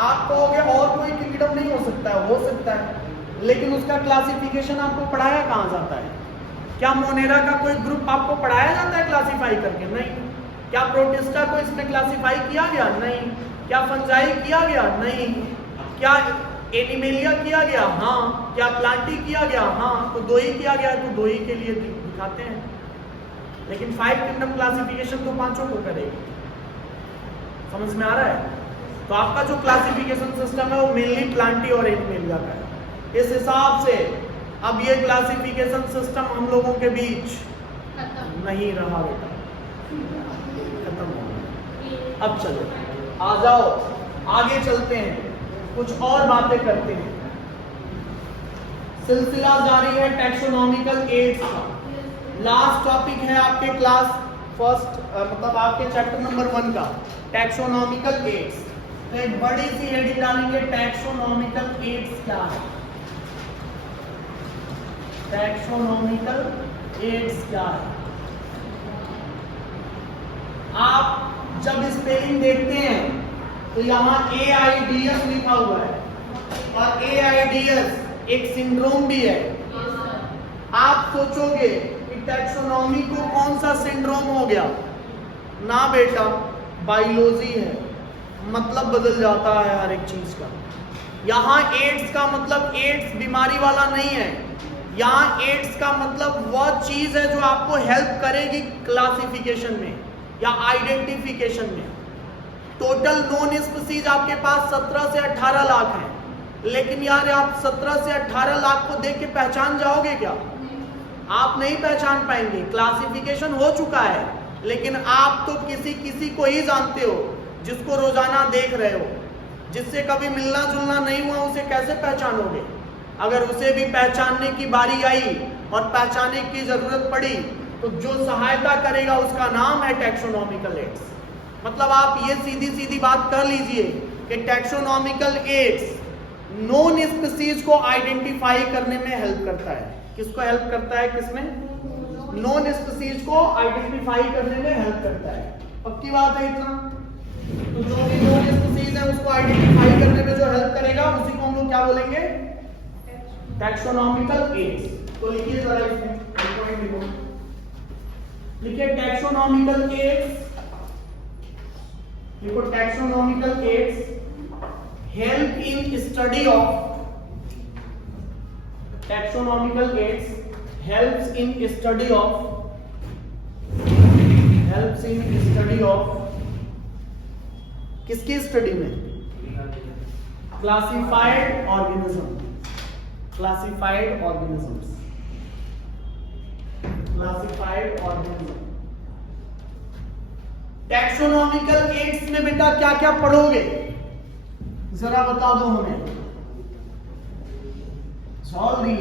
आप कहोगे और कोई किंगडम नहीं हो सकता है, लेकिन उसका क्लासिफिकेशन आपको पढ़ाया कहाँ जाता है? क्या मोनेरा का कोई ग्रुप आपको पढ़ाया जाता है क्लासिफाई करके? नहीं। क्या प्रोटिस्टा को इसमें क्लासिफाई किया गया? नहीं। क्या फंजाई किया गया? नहीं। क्या एनिमेलिया किया गया? हाँ। क्या प्लांटी किया गया? हाँ। तो दो ही किया गया, तो दो ही के लिए दिखाते हैं। लेकिन 5 किंगडम क्लासिफिकेशन तो पांचों को करेगी। समझ में आ रहा है? तो आपका जो क्लासिफिकेशन सिस्टम है वो मेनली प्लांटी और एनिमेलिया का है। इस हिसाब से अब ये क्लासिफिकेशन सिस्टम हम लोगों के बीच नहीं रहा बेटा, खत्म हो गया। अब चलो आ जाओ, आगे चलते हैं, कुछ और बातें करते हैं। सिलसिला जारी है टैक्सोनॉमिकल एड्स का। लास्ट टॉपिक है आपके क्लास फर्स्ट, मतलब आपके चैप्टर नंबर 1 का टैक्सोनॉमिकल एड्स। तो एक बड़ी सी हेडिंग डालेंगे, टैक्सोनॉमिकल एड्स क्या है। टैक्सोनॉमिकल एड्स क्या है? आप जब स्पेलिंग देखते हैं तो यहाँ AIDS लिखा हुआ है, और AIDS एक सिंड्रोम भी है। आप सोचोगे कि टैक्सोनॉमी को कौन सा सिंड्रोम हो गया? ना बेटा, बायोलॉजी है, मतलब बदल जाता है हर एक चीज का। यहाँ एड्स का मतलब एड्स बीमारी वाला नहीं है, यहाँ एड्स का मतलब वह चीज है जो आपको हेल्प करेगी क्लासिफिकेशन में या आइडेंटिफिकेशन में। टोटल नोन स्पीसीज आपके पास 17 से 18 लाख हैं, लेकिन यार आप 17 से 18 लाख को देख के पहचान जाओगे क्या? आप नहीं पहचान पाएंगे। क्लासिफिकेशन हो चुका है, लेकिन आप तो किसी को ही जानते हो जिसको रोजाना देख रहे हो। जिससे कभी मिलना जुलना नहीं हुआ उसे कैसे पहचानोगे? अगर उसे भी पहचानने की बारी आई और पहचानने की जरूरत पड़ी तो जो सहायता करेगा उसका नाम है टैक्सोनॉमिकल एड्स। मतलब आप ये सीधी सीधी बात कर लीजिए कि टैक्सोनॉमिकल एड्स नोन स्पीसीज को आइडेंटिफाई करने में हेल्प करता है। किसको हेल्प करता है? किसमें? नोन स्पीसीज को आइडेंटिफाई करने में हेल्प करता है। पक्की बात है इतना? तो जो भी नोन स्पीसीज है उसको आइडेंटिफाई करने में जो हेल्प करेगा उसी को हम लोग क्या बोलेंगे? Taxonomical aids. तो लिखिए जरा इसमें पॉइंट लिखो, लिखिए टैक्सोनॉमिकल एड्स, लिखो taxonomical aids help in study of, taxonomical aids helps in study of, helps in study of किसकी स्टडी में? Classified organism, classified organisms, classified organism. Taxonomical aids में बेटा क्या क्या पढ़ोगे जरा बता दो हमें। सॉरी,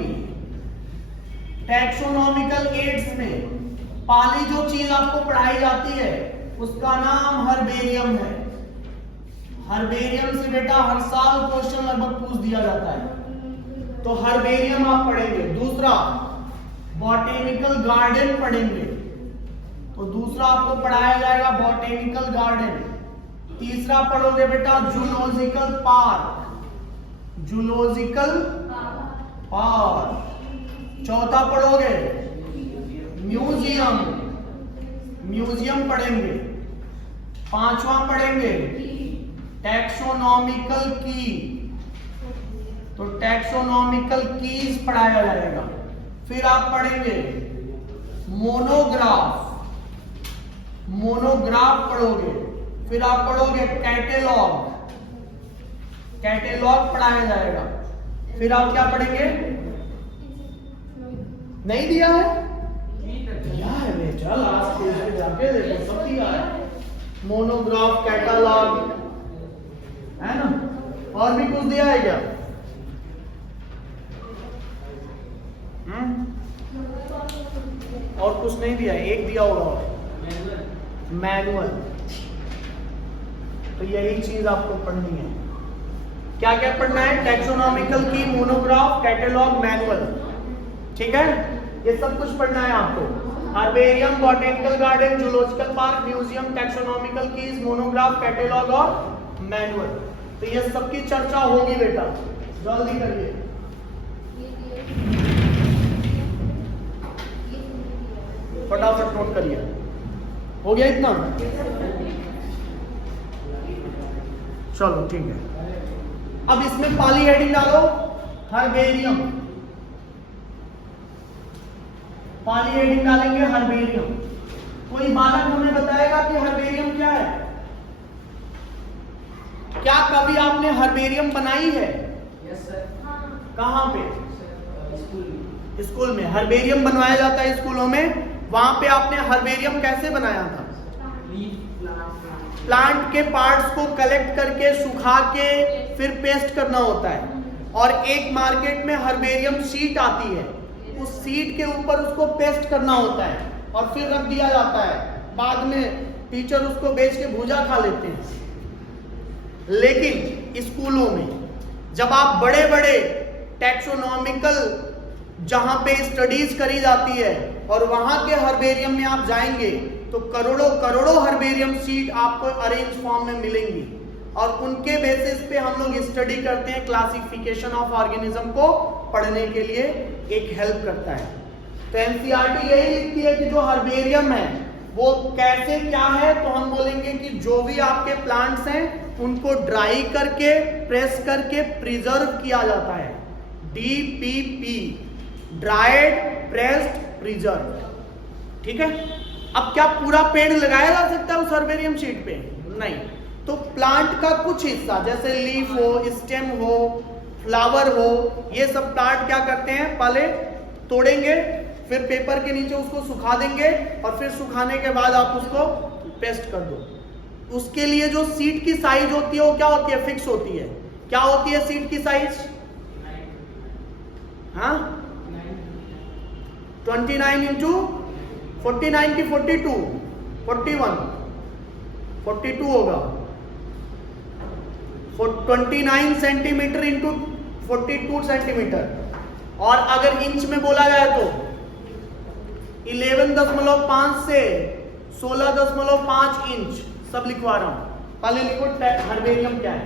टैक्सोनॉमिकल एड्स में पहली जो चीज आपको पढ़ाई जाती है उसका नाम हर्बेरियम है। हर्बेरियम से बेटा हर साल क्वेश्चन लगभग पूछ दिया जाता है, तो हर्बेरियम आप पढ़ेंगे। दूसरा बॉटेनिकल गार्डन पढ़ेंगे, तो दूसरा आपको पढ़ाया जाएगा बॉटेनिकल गार्डन। तीसरा पढ़ोगे बेटा जूलॉजिकल पार्क, जूलॉजिकल पार्क। चौथा पढ़ोगे म्यूजियम, म्यूजियम पढ़ेंगे। पांचवा पढ़ेंगे टैक्सोनॉमिकल की, तो टैक्सोनॉमिकल कीज पढ़ाया जाएगा। फिर आप पढ़ेंगे मोनोग्राफ, मोनोग्राफ पढ़ोगे। फिर आप पढ़ोगे कैटेलॉग, कैटेलॉग पढ़ाया जाएगा। फिर आप क्या पढ़ेंगे? नहीं दिया है? दिया है बेटा, लास्ट पेज पे जाके देखो, सब दिया है। मोनोग्राफ, कैटालॉग, है ना? और भी कुछ दिया है क्या? और कुछ नहीं दिया, एक दिया होगा और मैनुअल। तो यही चीज आपको पढ़नी है। क्या क्या पढ़ना है? टैक्सोनॉमिकल की, मोनोग्राफ, कैटलॉग, मैनुअल। ठीक है, ये सब कुछ पढ़ना है आपको। Herbarium, botanical garden, zoological park, museum, taxonomical keys, monograph, catalogue और मैनुअल। तो ये सब की चर्चा होगी बेटा, जल्दी करिए। फटाफट नोट करिए। हो गया इतना? चलो ठीक है। अब इसमें पाली हेडिंग डालो, हर्बेरियम। पाली हेडिंग डालेंगे हर्बेरियम। कोई बालक हमें बताएगा कि हर्बेरियम क्या है? क्या कभी आपने हर्बेरियम बनाई है? Yes sir. कहाँ पे? स्कूल में हर्बेरियम बनवाया जाता है स्कूलों में। वहां पे आपने हर्बेरियम कैसे बनाया था? प्लांट के पार्ट्स को कलेक्ट करके सुखा के फिर पेस्ट करना होता है, और एक मार्केट में हर्बेरियम शीट आती है, उस शीट के ऊपर उसको पेस्ट करना होता है और फिर रख दिया जाता है। बाद में टीचर उसको बेच के भूजा खा लेते हैं। लेकिन स्कूलों में जब आप बड़े बड़े टैक्सोनॉमिकल जहां पे स्टडीज करी जाती है और वहां के हर्बेरियम में आप जाएंगे तो करोड़ों करोड़ों हर्बेरियम शीट आपको अरेंज फॉर्म में मिलेंगी, और उनके बेसिस पे हम लोग स्टडी करते हैं। क्लासिफिकेशन ऑफ ऑर्गेनिज्म को पढ़ने के लिए एक हेल्प करता है। तो एनसीईआरटी यही लिखती है कि जो हर्बेरियम है वो कैसे क्या है, तो हम बोलेंगे कि जो भी आपके प्लांट्स हैं उनको ड्राई करके, प्रेस करके प्रिजर्व किया जाता है। DPP, dried, pressed, preserve. ठीक है। अब क्या पूरा पेड़ लगाया जा सकता है उस हर्बेरियम शीट पे? नहीं। तो प्लांट का कुछ हिस्सा, जैसे लीफ हो, स्टेम हो, फ्लावर हो, ये सब प्लांट क्या करते हैं, पहले तोड़ेंगे, फिर पेपर के नीचे उसको सुखा देंगे, और फिर सुखाने के बाद आप उसको पेस्ट कर दो। उसके लिए जो सीड की साइज होती है वो क्या होती है? फिक्स होती है। क्या होती है सीड की साइज? हाँ, 29 इंटू 49 की 42, 41, 42 होगा। 29 सेंटीमीटर इंटू 42 सेंटीमीटर। और अगर इंच में बोला जाए तो 11.5 से 16.5 इंच। सब लिखवा रहा हूं, पहले लिखो हर्बेरियम क्या है।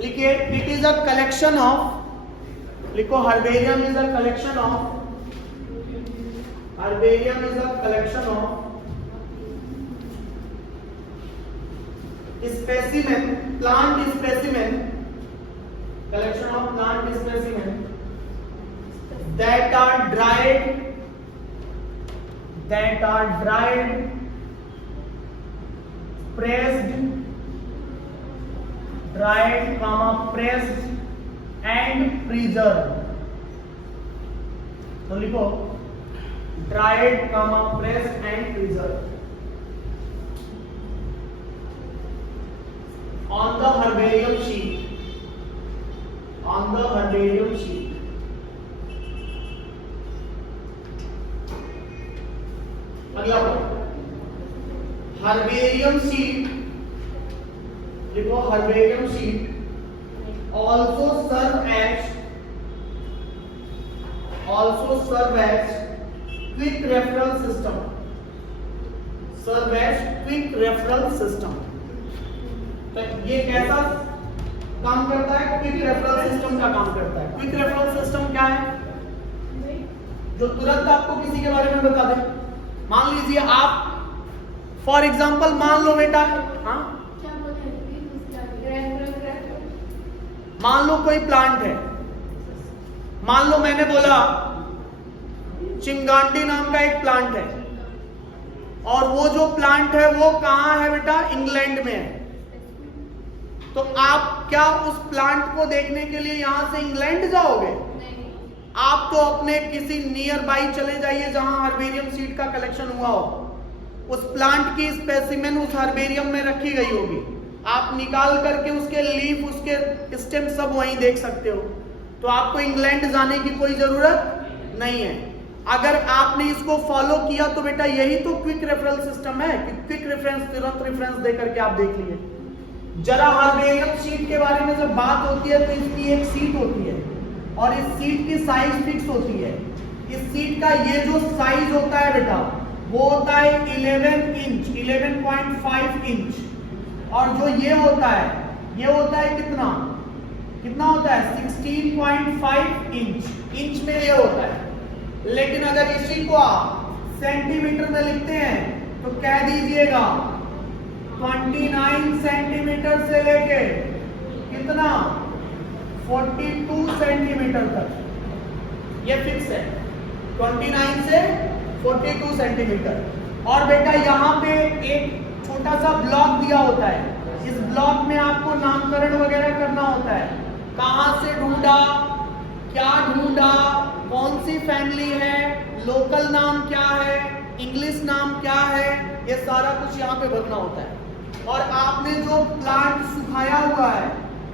लिखिए, it is a collection of, लिखो herbarium is a collection of, herbarium is a collection of specimen, plant specimen, collection of plant specimen that are dried, pressed, pressed and preserved। तो लिखो dried, pressed and preserved on the herbarium sheet, on the herbarium sheet। अगला herbarium sheet, लिखो herbarium sheet also serve as quick referral system, serve as quick referral system। तो ये कैसा काम करता है? क्विक रेफरल सिस्टम का काम करता है। क्विक रेफरल सिस्टम क्या है? जो तुरंत आपको किसी के बारे में बता दे। मान लीजिए आप, फॉर एग्जाम्पल मान लो बेटा, हाँ, मान लो कोई प्लांट है, मान लो मैंने बोला चिंगांडी नाम का एक प्लांट है, और वो जो प्लांट है वो कहाँ है बेटा? इंग्लैंड में है। तो आप क्या उस प्लांट को देखने के लिए यहां से इंग्लैंड जाओगे? आप तो अपने किसी नियर बाई चले जाइए जहां हर्बेरियम सीड का कलेक्शन हुआ हो। उस प्लांट की स्पेसिमेन उस हर्बेरियम में रखी गई होगी, आप निकाल करके उसके लीफ, उसके स्टेम सब वहीं देख सकते हो। तो आपको इंग्लैंड जाने की कोई जरूरत नहीं है। अगर आपने इसको फॉलो किया तो बेटा यही तो क्विक रेफरेंस सिस्टम है कि क्विक रेफरेंस, तुरंत रेफरेंस दे करके आप देख लिए। जरा हर्बेरियम शीट के बारे में जब बात होती है तो इसकी एक सीट होती है और इस सीट की साइज फिक्स होती है। इस सीट का ये जो साइज होता है बेटा वो होता है 11 इंच, 11.5 इंच, और जो ये होता है कितना होता है 16.5 इंच में ये होता है। लेकिन अगर इसी को आप सेंटीमीटर में लिखते हैं तो कह दीजिएगा 29 सेंटीमीटर से लेके कितना 42 सेंटीमीटर तक ये फिक्स है, 29 से 42 सेंटीमीटर। और बेटा यहाँ पे एक छोटा सा ब्लॉक दिया होता है, इस ब्लॉक में आपको नामकरण वगैरह करना होता है, कहां से ढूंढा, क्या ढूंढा, कौन सी फैमिली है, लोकल नाम क्या है, इंग्लिश नाम क्या है, ये सारा कुछ यहाँ पे भरना होता है। और आपने जो प्लांट सुखाया हुआ है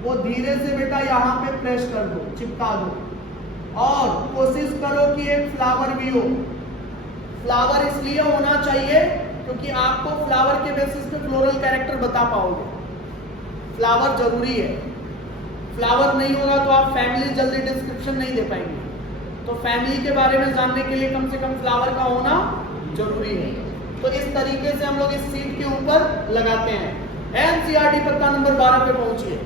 वो धीरे से बेटा यहाँ पे प्रेस कर दो, चिपका दो, और कोशिश करो कि एक फ्लावर भी हो। फ्लावर इसलिए होना चाहिए क्योंकि आपको फ्लावर के बेसिस पे फ्लोरल कैरेक्टर बता पाओगे। फ्लावर जरूरी है, फ्लावर नहीं होगा तो आप फैमिली जल्दी डिस्क्रिप्शन नहीं दे पाएंगे। तो फैमिली के बारे में जानने के लिए कम से कम फ्लावर का होना जरूरी है। तो इस तरीके से हम लोग इस सीट के ऊपर लगाते हैं। एनसीईआरटी पत्ता नंबर 12 पे पहुंचिए।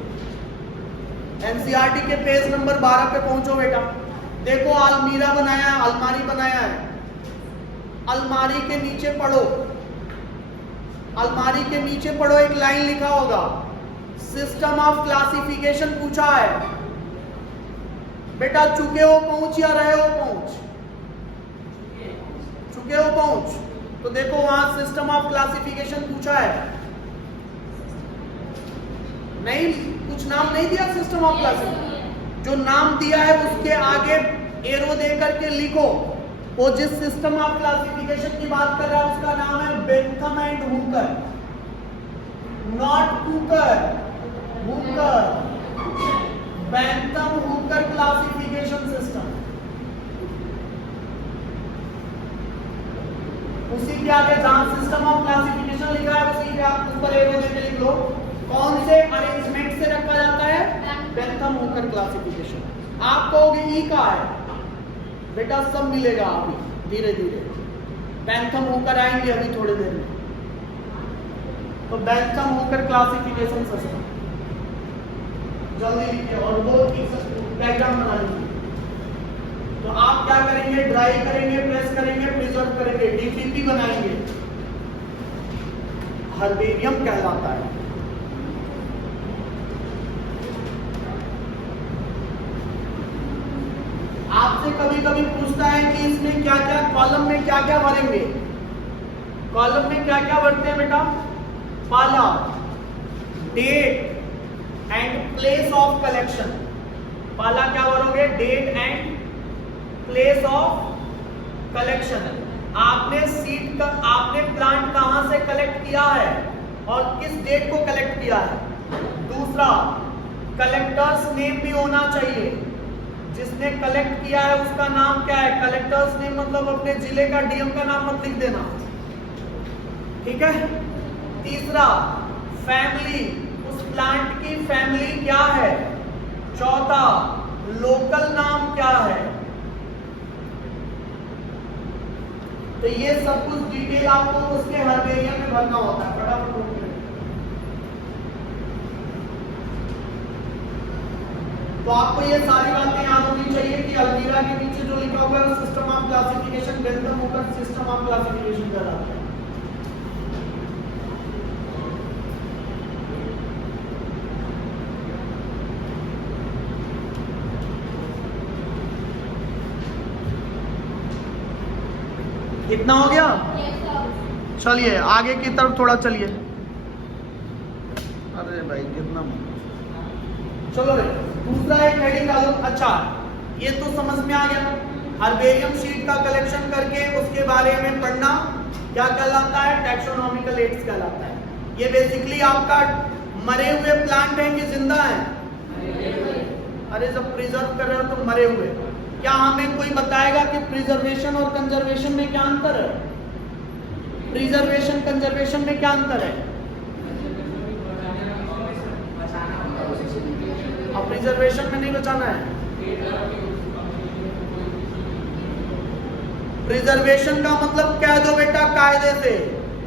एनसीईआरटी के पेज नंबर 12 पे पहुंचो बेटा। देखो अलमीरा बनाया है, अलमारी बनाया है, अलमारी के नीचे पढ़ो, अलमारी के नीचे पढ़ो, एक लाइन लिखा होगा सिस्टम ऑफ क्लासिफिकेशन पूछा है। बेटा चुके हो पहुंच या रहे हो पहुंच, चुके हो पहुंच, तो देखो वहां सिस्टम ऑफ क्लासिफिकेशन पूछा है, नहीं कुछ नाम नहीं दिया सिस्टम ऑफ क्लासिफिकेशन, जो नाम दिया है उसके आगे एरो दे करके लिखो। वो जिस सिस्टम ऑफ क्लासिफिकेशन की बात कर रहा है उसका नाम है Bentham and Hooker, not cooker, Hooker, Bentham Hooker classification system. उसी के आगे जहां सिस्टम ऑफ क्लासिफिकेशन लिखा है उसी के आप ऊपर एरो देके लिख लो कौन से अरेंजमेंट से रखा जाता है, बेंथम हुकर क्लासिफिकेशन। आप कहोगे ई का है बेटा, सब मिलेगा अभी धीरे धीरे, बेंथम हुकर आएंगे अभी थोड़ी देर में। तो बेंथम हुकर क्लासिफिकेशन सिस्टम जल्दी लिखिए और वो डायग्राम बना लीजिए। तो आप क्या करेंगे, ड्राई करेंगे, प्रेस करेंगे, प्रिजर्व करेंगे, डीपीपी बनाएंगे, हर्बेरियम कहलाता है। आपसे कभी कभी पूछता है कि इसमें क्या क्या कॉलम में क्या क्या भरेंगे। कॉलम में क्या क्या भरते हैं बेटा, पाला, date and place of collection. पाला क्या भरोगे, date and place of collection. आपने सीड का, आपने प्लांट कहां से कलेक्ट किया है और किस डेट को कलेक्ट किया है। दूसरा, कलेक्टर्स नेम भी होना चाहिए, जिसने कलेक्ट किया है उसका नाम क्या है। कलेक्टर्स नेम मतलब अपने जिले का डीएम का नाम मत लिख देना, ठीक है। तीसरा, फैमिली, उस प्लांट की फैमिली क्या है। चौथा, लोकल नाम क्या है। तो ये सब कुछ डिटेल आपको उसके हर्बेरियम में भरना होता है। फटाफट नोट करें। तो आपको ये सारी बातें याद होनी चाहिए कि अलमीरा के नीचे जो लिखा हुआ है system of classification, Bentham Hooker system of classification कहलाता है। इतना हो गया, चलिए आगे की तरफ थोड़ा चलिए। अरे भाई कितना, चलो रे दूसरा एक हेडिंग डालो। अच्छा ये तो समझ में आ गया, हर्बेरियम शीट का कलेक्शन करके उसके बारे में पढ़ना, क्या कहलाता है? टैक्सोनॉमिकल एड्स कहलाता है। ये बेसिकली आपका मरे हुए प्लांट है कि जिंदा है? अरे जब प्रिजर्व कर रहे हो तो मरे हुए। क्या हमें कोई बताएगा कि प्रिजर्वेशन और कंजर्वेशन में क्या अंतर है? प्रिजर्वेशन कंजर्वेशन में क्या अंतर है? अब प्रिजर्वेशन में नहीं बचाना है। प्रिजर्वेशन का मतलब कह दो बेटा कायदे से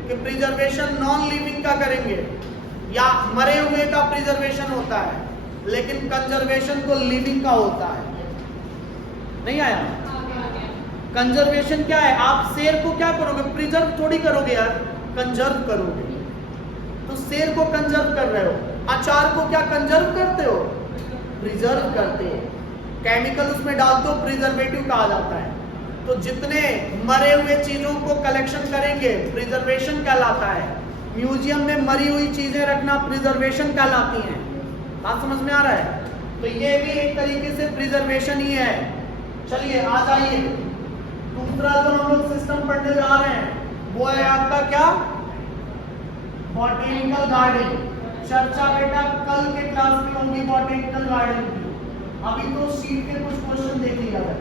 कि प्रिजर्वेशन नॉन लिविंग का करेंगे या मरे हुए का प्रिजर्वेशन होता है, लेकिन कंजर्वेशन तो लिविंग का होता है। नहीं आया? कंजर्वेशन क्या है? आप शेर को क्या करोगे? प्रिजर्व थोड़ी करोगे यार, कंजर्व करोगे। तो शेर को कंजर्व कर रहे हो। अचार को क्या कंजर्व करते हो? प्रिजर्व करते हो। केमिकल उसमें डालते हो, प्रिजर्वेटिव कहा जाता है। तो जितने मरे हुए चीजों को कलेक्शन करेंगे प्रिजर्वेशन कहलाता है। म्यूजियम में मरी हुई चीजें रखना प्रिजर्वेशन कहलाती हैं। बात समझ में आ रहा है? तो ये भी एक तरीके से प्रिजर्वेशन ही है। चलिए आ जाइए, दूसरा जो हम लोग सिस्टम पढ़ने जा रहे हैं वो है आपका क्या? Botanical garden. चर्चा बेटा कल के क्लास में होगी बॉटेनिकल गार्डन की। अभी तो शीट के कुछ क्वेश्चन देख लिया है।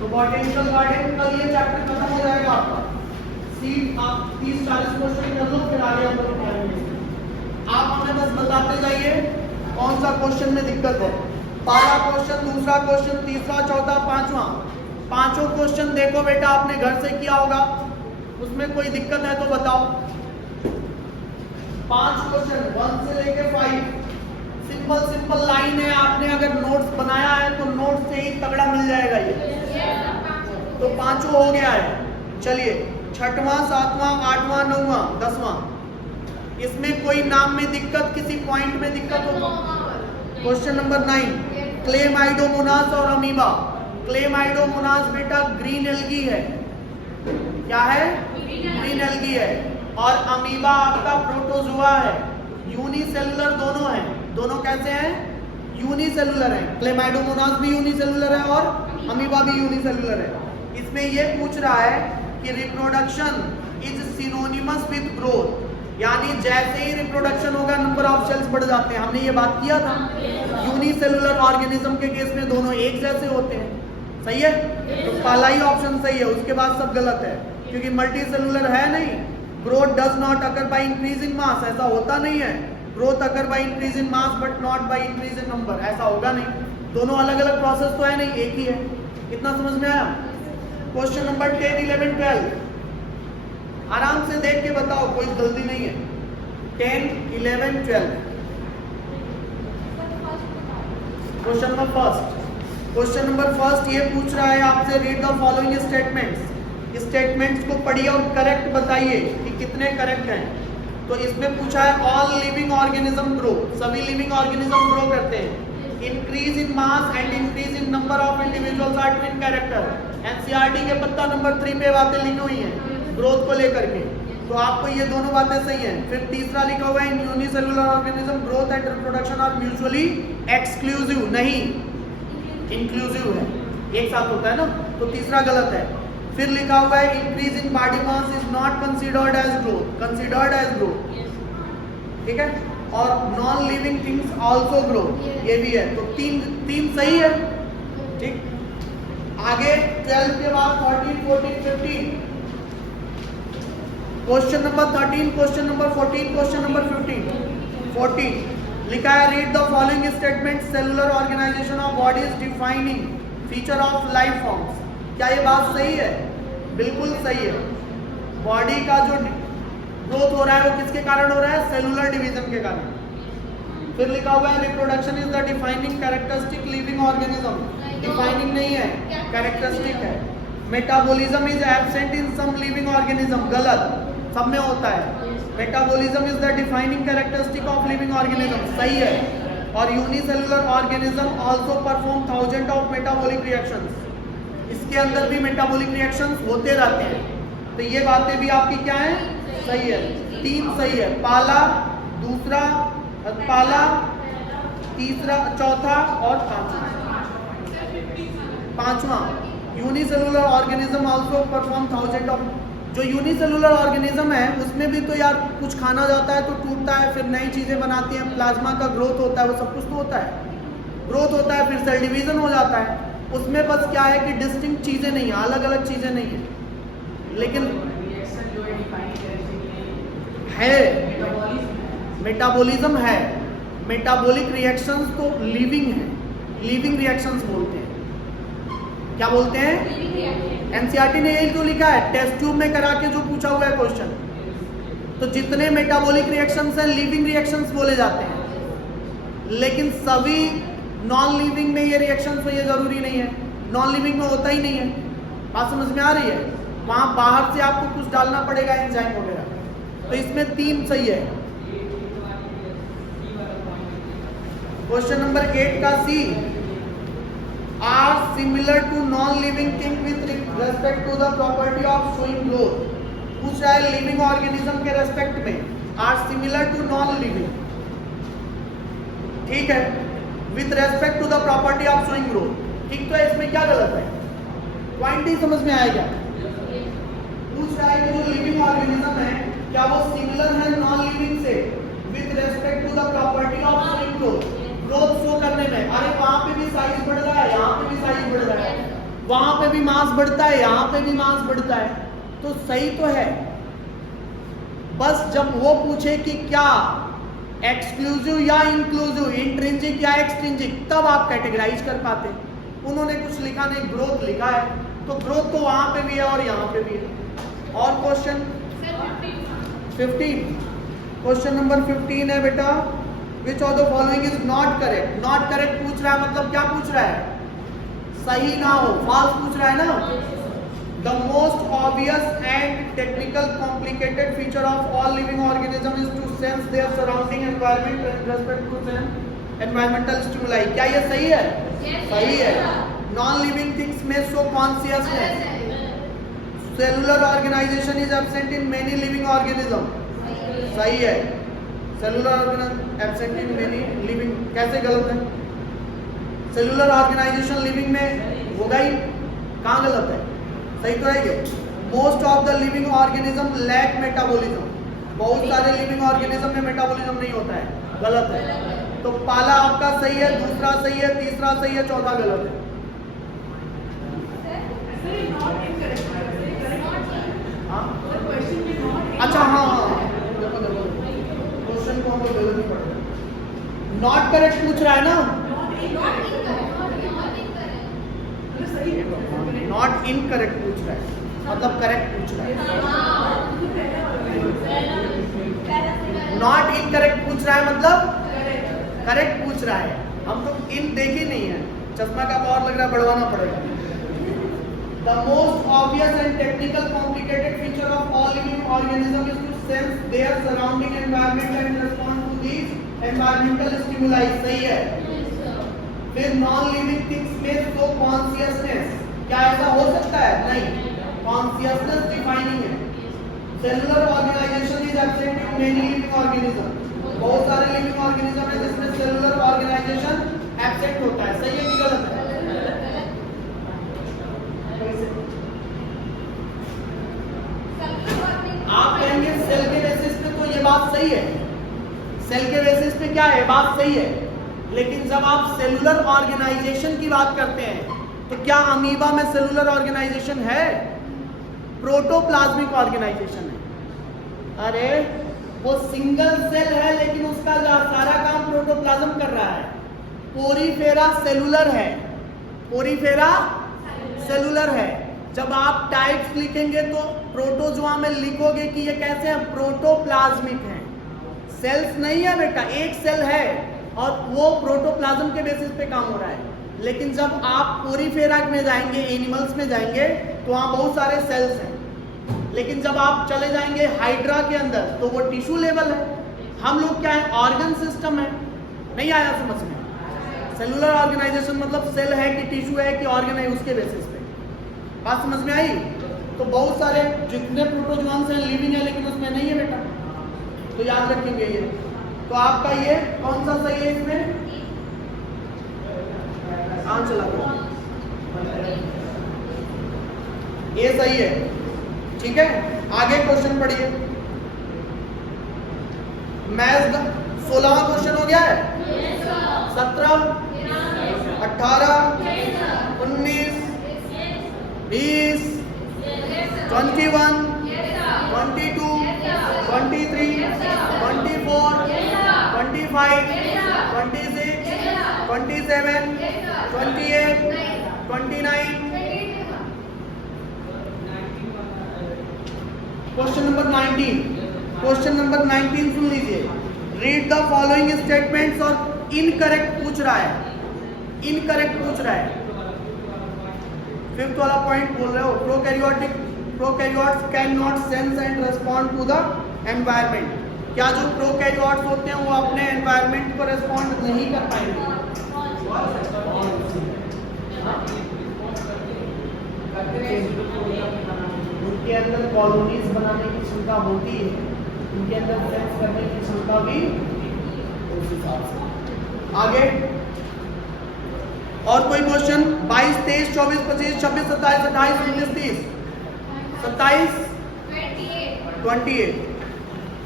तो बॉटेनिकल गार्डन कल ये चैप्टर खत्म हो जाएगा आपका। शीट आप 30-40 क्वेश्चन कर लो, फिर आगे हम लोग पढ़ेंगे। आप हमें बस बताते जाइए कौन सा क्वेश्चन में दिक्कत है। पहला क्वेश्चन, दूसरा क्वेश्चन, तीसरा, चौथा, पांचवा, पांचों क्वेश्चन देखो बेटा आपने घर से किया होगा। उसमें कोई दिक्कत है तो बताओ। 5 क्वेश्चन 1 से लेके 5 सिंपल लाइन है। आपने अगर नोट्स बनाया है तो नोट्स से ही तगड़ा मिल जाएगा ये। तो पांचों हो गया है। चलिए छठवां, सातवां, आठवां, नौवां, 10वां, इसमें कोई नाम में दिक्कत, किसी पॉइंट में दिक्कत हो? क्वेश्चन नंबर 9, क्लेमाइडोमोनास और अमीबा। क्लेमाइडोमोनास बेटा ग्रीन एल्गी है। क्या है? ग्रीन एल्गी है। और अमीबा आपका प्रोटोजुआ है। यूनिसेलुलर दोनों हैं। दोनों कैसे हैं? यूनिसेलुलर हैं। क्लेमाइडोमोनास भी यूनिसेलुलर है और अमीबा भी यूनिसेलुलर है। इसमें यह पूछ रहा है कि reproduction is synonymous with growth, यानी जैसे ही रिप्रोडक्शन होगा नंबर ऑफ सेल्स बढ़ जाते हैं। हमने ये बात किया था। यूनिसेलुलर ऑर्गेनिज्म के केस में दोनों एक जैसे होते हैं। सही है? तो पहला ही ऑप्शन सही है, उसके बाद सब गलत है, क्योंकि मल्टी सेलुलर है नहीं। Growth does not occur by increase in mass, ऐसा होता नहीं है। Growth occur by increase in mass but not by increase in number, ऐसा होगा नहीं। दोनों अलग अलग प्रोसेस तो है नहीं, एक ही है। इतना समझ में आया? क्वेश्चन नंबर 10, 11, 12 आराम से देख के बताओ, कोई जल्दी नहीं है। 10, 11, 12 question number first. Question number first ये पूछ रहा है आपसे, read the following statements. Statements को पढ़िए और करेक्ट बताइए कि कितने करेक्ट हैं। तो इसमें पूछा है ऑल लिविंग ऑर्गेनिज्म ग्रो, सभी लिविंग ऑर्गेनिज्म ग्रो करते हैं। Increase in mass and increase in number of individuals are twin character. NCERT के पत्ता नंबर 3 पे बातें लिखी हुई हैं ग्रोथ को लेकर के। तो आपको ये दोनों बातें सही हैं। फिर तीसरा लिखा हुआ है unicellular organism growth and reproduction are mutually exclusive, नहीं इंक्लूसिव है, एक साथ होता है ना, तो तीसरा गलत है। फिर लिखा हुआ है increase in body mass is not considered as growth, considered as growth, ठीक है। और non living things also grow, ये भी है। तो तीन सही है, ठीक। आगे 12 के बाद 13, 14, 15 question number 13, question number 14, question number 14 लिखा है read the following statement, cellular organisation of body is defining feature of life forms. क्या ये बात सही है? बिल्कुल सही है। बॉडी का जो ग्रोथ हो रहा है वो किसके कारण हो रहा है? सेलुलर डिवीजन के कारण। फिर लिखा हुआ है reproduction is the defining characteristic living organism. Defining नहीं है, कैरेक्टरिस्टिक है। Metabolism is absent in some living organism, गलत, सब में होता है। Metabolism is the defining characteristic of living organism, सही है। और unicellular organism also perform thousand of metabolic reactions, इसके अंदर भी मेटाबॉलिक रिएक्शंस होते रहते हैं। तो ये बातें भी आपकी क्या है? सही है। 3 सही है, पहला, दूसरा, पहला, तीसरा, चौथा और पांचवा। Unicellular organism also perform thousand of जो यूनिसेलुलर ऑर्गेनिज्म है उसमें भी तो यार कुछ खाना जाता है तो टूटता है, फिर नई चीजें बनाती हैं, प्लाज्मा का ग्रोथ होता है, वो सब कुछ तो होता है, ग्रोथ होता है, फिर सेल डिवीजन हो जाता है। उसमें बस क्या है कि डिस्टिंक्ट चीजें नहीं है, अलग अलग चीजें नहीं है, लेकिन है मेटाबॉलिज्म है। मेटाबॉलिक रिएक्शंस तो लिविंग है, लिविंग रिएक्शंस बोलते हैं। क्या बोलते हैं? एनसीईआरटी ने यही तो लिखा है, टेस्ट ट्यूब में करा के जो पूछा हुआ है क्वेश्चन। तो जितने मेटाबॉलिक रिएक्शंस हैं लिविंग रिएक्शंस बोले जाते हैं, लेकिन सभी नॉन लिविंग में ये रिएक्शंस तो ये जरूरी नहीं है, नॉन लिविंग में होता ही नहीं है। बात समझ में आ रही है? वहां बाहर से आपको कुछ डालना पड़ेगा, एंजाइम वगैरह। तो इसमें 3 सही है। क्वेश्चन नंबर 8 का C, are similar to non living thing with respect to the property of showing growth. पूछ रहा है लिविंग ऑर्गेनिज्म के रेस्पेक्ट में, are similar to non living, ठीक है, with respect to the property of showing growth. ठीक तो है, इसमें क्या गलत है? पॉइंट ही समझ में आएगा। पूछ रहा है कि जो लिविंग ऑर्गेनिज्म है क्या वो सिमिलर है नॉन लिविंग से with respect to the property of showing growth, growth show करने में। अरे वहां पे भी साइज बढ़ रहा है, यहाँ पे भी साइज बढ़ रहा है, वहां पे भी मास बढ़ता है, यहाँ पे भी मास बढ़ता है, तो सही तो है। बस जब वो पूछे कि क्या एक्सक्लूसिव या इंक्लूसिव, इंट्रिंसिक या एक्सट्रिंसिक, तब आप कैटेगराइज कर पाते। उन्होंने कुछ लिखा नहीं, ग्रोथ लिखा है, तो ग्रोथ तो वहां पे भी है और यहाँ पे भी है। और क्वेश्चन 15, क्वेश्चन नंबर 15 है बेटा, which of the following is not correct. Not correct पूछ रहा है, मतलब क्या पूछ रहा है? सही ना हो, फॉल्स पूछ रहा है ना। The most obvious and technical complicated feature of all living organism is to sense their surrounding environment in respect to environmental stimuli. क्या ये सही है? सही है। नॉन लिविंग थिंग्स में so consciousness, cellular organisation is absent in many living organism. सही है, cellular organisation absent in many living, कैसे गलत है? सेलुलर ऑर्गेनाइजेशन लिविंग में होगा ही, कहाँ गलत है? सही तो है ये। Most of the living organism lack metabolism. बहुत सारे लिविंग ऑर्गेनिज्म में मेटाबॉलिज्म नहीं होता है, गलत है। तो पहला आपका सही है, दूसरा सही है, तीसरा सही है, चौथा गलत है। अच्छा हाँ हाँ, क्वेश्चन को हमको गलत ही पड़ रहा है। नॉट करेक्ट पूछ रहा है ना, नॉट इनकरेक्ट पूछ रहा है, मतलब करेक्ट पूछ रहा है। नॉट इनकरेक्ट पूछ रहा है मतलब करेक्ट पूछ रहा है। हम तो इन देखी नहीं है, चश्मा का पावर लग रहा है, बढ़वाना पड़ेगा। The most obvious and technical complicated feature of all living organisms is to sense their surrounding environment and respond to these environmental stimuli। सही है। फिर non living things में so consciousness, क्या ऐसा हो सकता है? नहीं, consciousness defining है। Cellular organization is absent in many living organisms। बहुत सारे living organism है जिसमें cellular organization absent होता है। सही है कि गलत है? आप कहेंगे सेल के बेसिस पे तो ये बात सही है, सेल के बेसिस पे क्या है, बात सही है। लेकिन जब आप सेलुलर ऑर्गेनाइजेशन की बात करते हैं तो क्या अमीबा में सेलुलर ऑर्गेनाइजेशन है? प्रोटोप्लाज्मिक ऑर्गेनाइजेशन है। अरे वो सिंगल सेल है लेकिन उसका सारा काम प्रोटोप्लाज्म कर रहा है। पोरीफेरा सेलुलर है, पोरीफेरा सेलुलर है। जब आप टाइप्स लिखेंगे तो प्रोटोजोआ में लिखोगे कि ये कैसे हैं, प्रोटोप्लाज्मिक हैं। सेल्स नहीं है बेटा, एक सेल है और वो प्रोटोप्लाज्म के बेसिस पे काम हो रहा है। लेकिन जब आप पोरीफेरा में जाएंगे, एनिमल्स में जाएंगे, तो वहाँ बहुत सारे सेल्स हैं। लेकिन जब आप चले जाएंगे हाइड्रा के अंदर तो वो टिश्यू लेवल है। हम लोग क्या है, ऑर्गन सिस्टम है। नहीं आया समझ में? सेलुलर ऑर्गेनाइजेशन मतलब सेल है कि टिश्यू है कि ऑर्गन है, उसके बेसिस पे। बात समझ में आई? तो बहुत सारे जितने प्रोटोजोन्स हैं लिविंग है लेकिन उसमें नहीं है बेटा, तो याद रखेंगे ये। तो आपका ये कौन सा सही है इसमें? चला ये सही है। ठीक है, आगे क्वेश्चन पढ़िए। मैथ 16वां क्वेश्चन हो गया है। 17, 18, 19, 20, 21, 22, 23, 24, 25, 26, 27, 28, 29। क्वेश्चन नंबर 19, क्वेश्चन नंबर 19 सुन लीजिए। रीड द फॉलोइंग स्टेटमेंट्स और इनकरेक्ट पूछ रहा है, इनकरेक्ट पूछ रहा है। फिफ्थ वाला पॉइंट बोल रहे हो, prokaryotes can not sense and respond to the environment. क्या जो प्रोकैरियोट्स होते हैं वो अपने एनवायरनमेंट को रिस्पॉन्ड नहीं कर पाएंगे? उनके अंदर कॉलोनीज बनाने की क्षमता होती है, उनके अंदर सेंस करने की क्षमता भी उस हिसाब से। आगे और कोई क्वेश्चन? 22, 23, 24, 25, 26, 27, 28, 29, 30, 27, 28।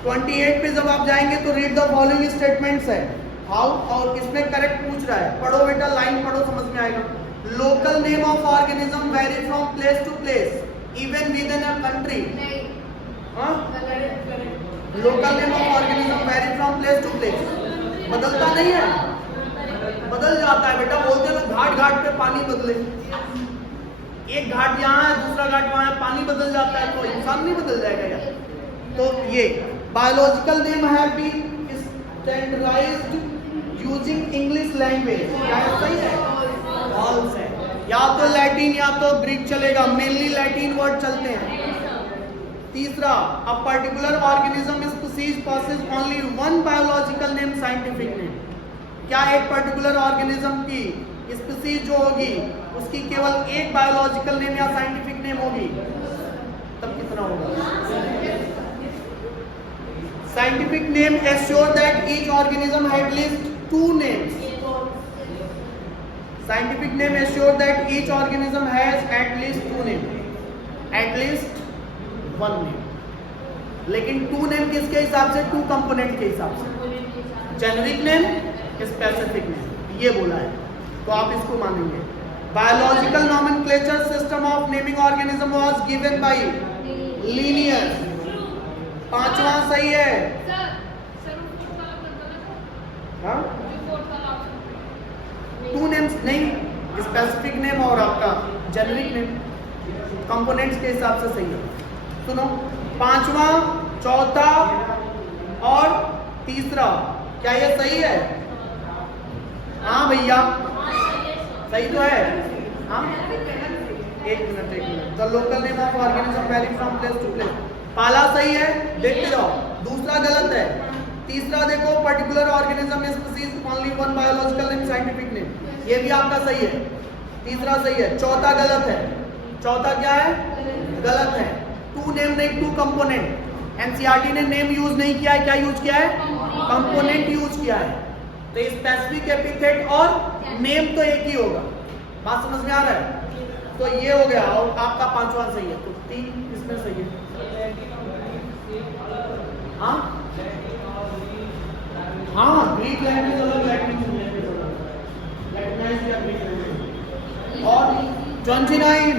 28 पे जब आप जाएंगे तो रीड द फॉलोइंग स्टेटमेंट्स है। हाउ, और इसमें करेक्ट पूछ रहा है। पढ़ो बेटा, लाइन पढ़ो, समझ में आएगा। Local name of organism vary from place to place even within a country. Local name of organism vary from place to place, बदलता नहीं है, बदल जाता है बेटा। बोलते हैं लोग घाट घाट पे पानी बदले, एक घाट यहाँ है दूसरा घाट वहां है, पानी बदल जाता है, तो इंसान नहीं बदल जाएगा यार। तो ये biological name have been standardised using English language. क्या सही है? फॉल्स है। या तो लैटिन या तो ग्रीक चलेगा, मेनली लैटिन वर्ड चलते हैं। तीसरा, a particular organism species possesses only one biological name scientific name. क्या एक पर्टिकुलर ऑर्गेनिज्म की स्पीसीज जो होगी उसकी केवल एक बायोलॉजिकल नेम या साइंटिफिक नेम होगी? तब कितना होगा? Scientific name assure that each organism have at least 2 names. Scientific name assure that each organism has at least 2 names, at least 1 name. लेकिन 2 नेम किसके हिसाब से? 2 कंपोनेंट के हिसाब से। जेनरिक नेम, स्पेसिफिक नेम, ये बोला है, तो आप इसको मानेंगे। Biological nomenclature system of naming organism was given by Linnaeus. 5वां सही है। हाँ, 2 नेम्स नहीं, स्पेसिफिक नेम और आपका जेनरिक नेम, कंपोनेंट्स के हिसाब से सही है। सुनो, 5वां, 4था और 3रा, क्या ये सही है? हाँ भैया, सही तो है। हाँ, एक minute. The local name of organism vary from place to place, पहला सही है, देखते जाओ। दूसरा गलत है। तीसरा देखो, particular organism species only one biological name scientific name, ये भी आपका सही है। तीसरा सही है, चौथा गलत है। चौथा क्या है? गलत है। 2 नेम नहीं, 2 कंपोनेंट। एनसीईआरटी ने नेम यूज नहीं किया है, क्या यूज किया है? कंपोनेंट यूज किया है। तो स्पेसिफिक, एपिथेट और नेम तो एक ही होगा। बात समझ में आ रहा है? तो ये हो गया, और आपका 5वां सही है, तो 3 इसमें सही है। हाँ हाँ, ग्रीक लैंग्वेज अलग, लैटिन लैंग्वेज अलग, लैटिनाइज्ड या ग्रीक लैंग्वेज। और 29,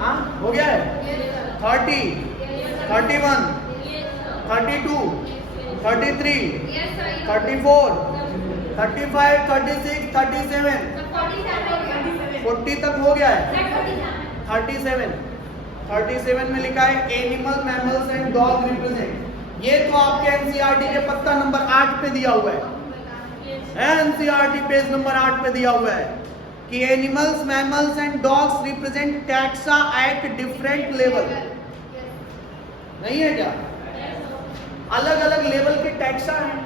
हाँ हो गया है। 30, 31, 32, 33, 34, 35, 36, 37, 40 तक हो गया है। 37 में लिखा है animal, mammals and dog represent. ये तो आपके एनसीईआरटी के पत्ता नंबर 8 पे दिया हुआ है। एनसीईआरटी पेज नंबर 8 पे दिया हुआ है कि animals, mammals and dogs represent taxa at different level. नहीं है क्या? अलग अलग लेवल के टैक्सा हैं।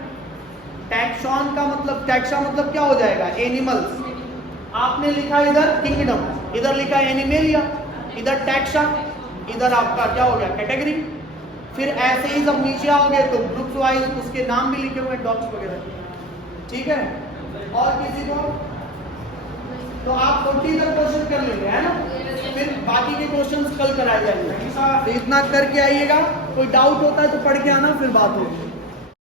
टैक्सॉन का मतलब, टैक्सा मतलब क्या हो जाएगा? एनिमल्स। आपने लिखा इधर किंगडम, इधर लिखा एनिमेलिया, इधर टैक्सा, इधर आपका क्या हो गया? कैटेगरी। फिर ऐसे ही जब नीचे आओगे तो ग्रुप्स वाइज उसके नाम भी लिखे हुए, डॉग्स वगैरह। ठीक है? और किसी को तो आप 40 तक क्वेश्चन कर लेंगे, है ना? फिर बाकी के क्वेश्चंस कल कराए जाएंगे। तो इतना करके आइएगा, कोई डाउट होता है तो पढ़ के आना, फिर बात होगी।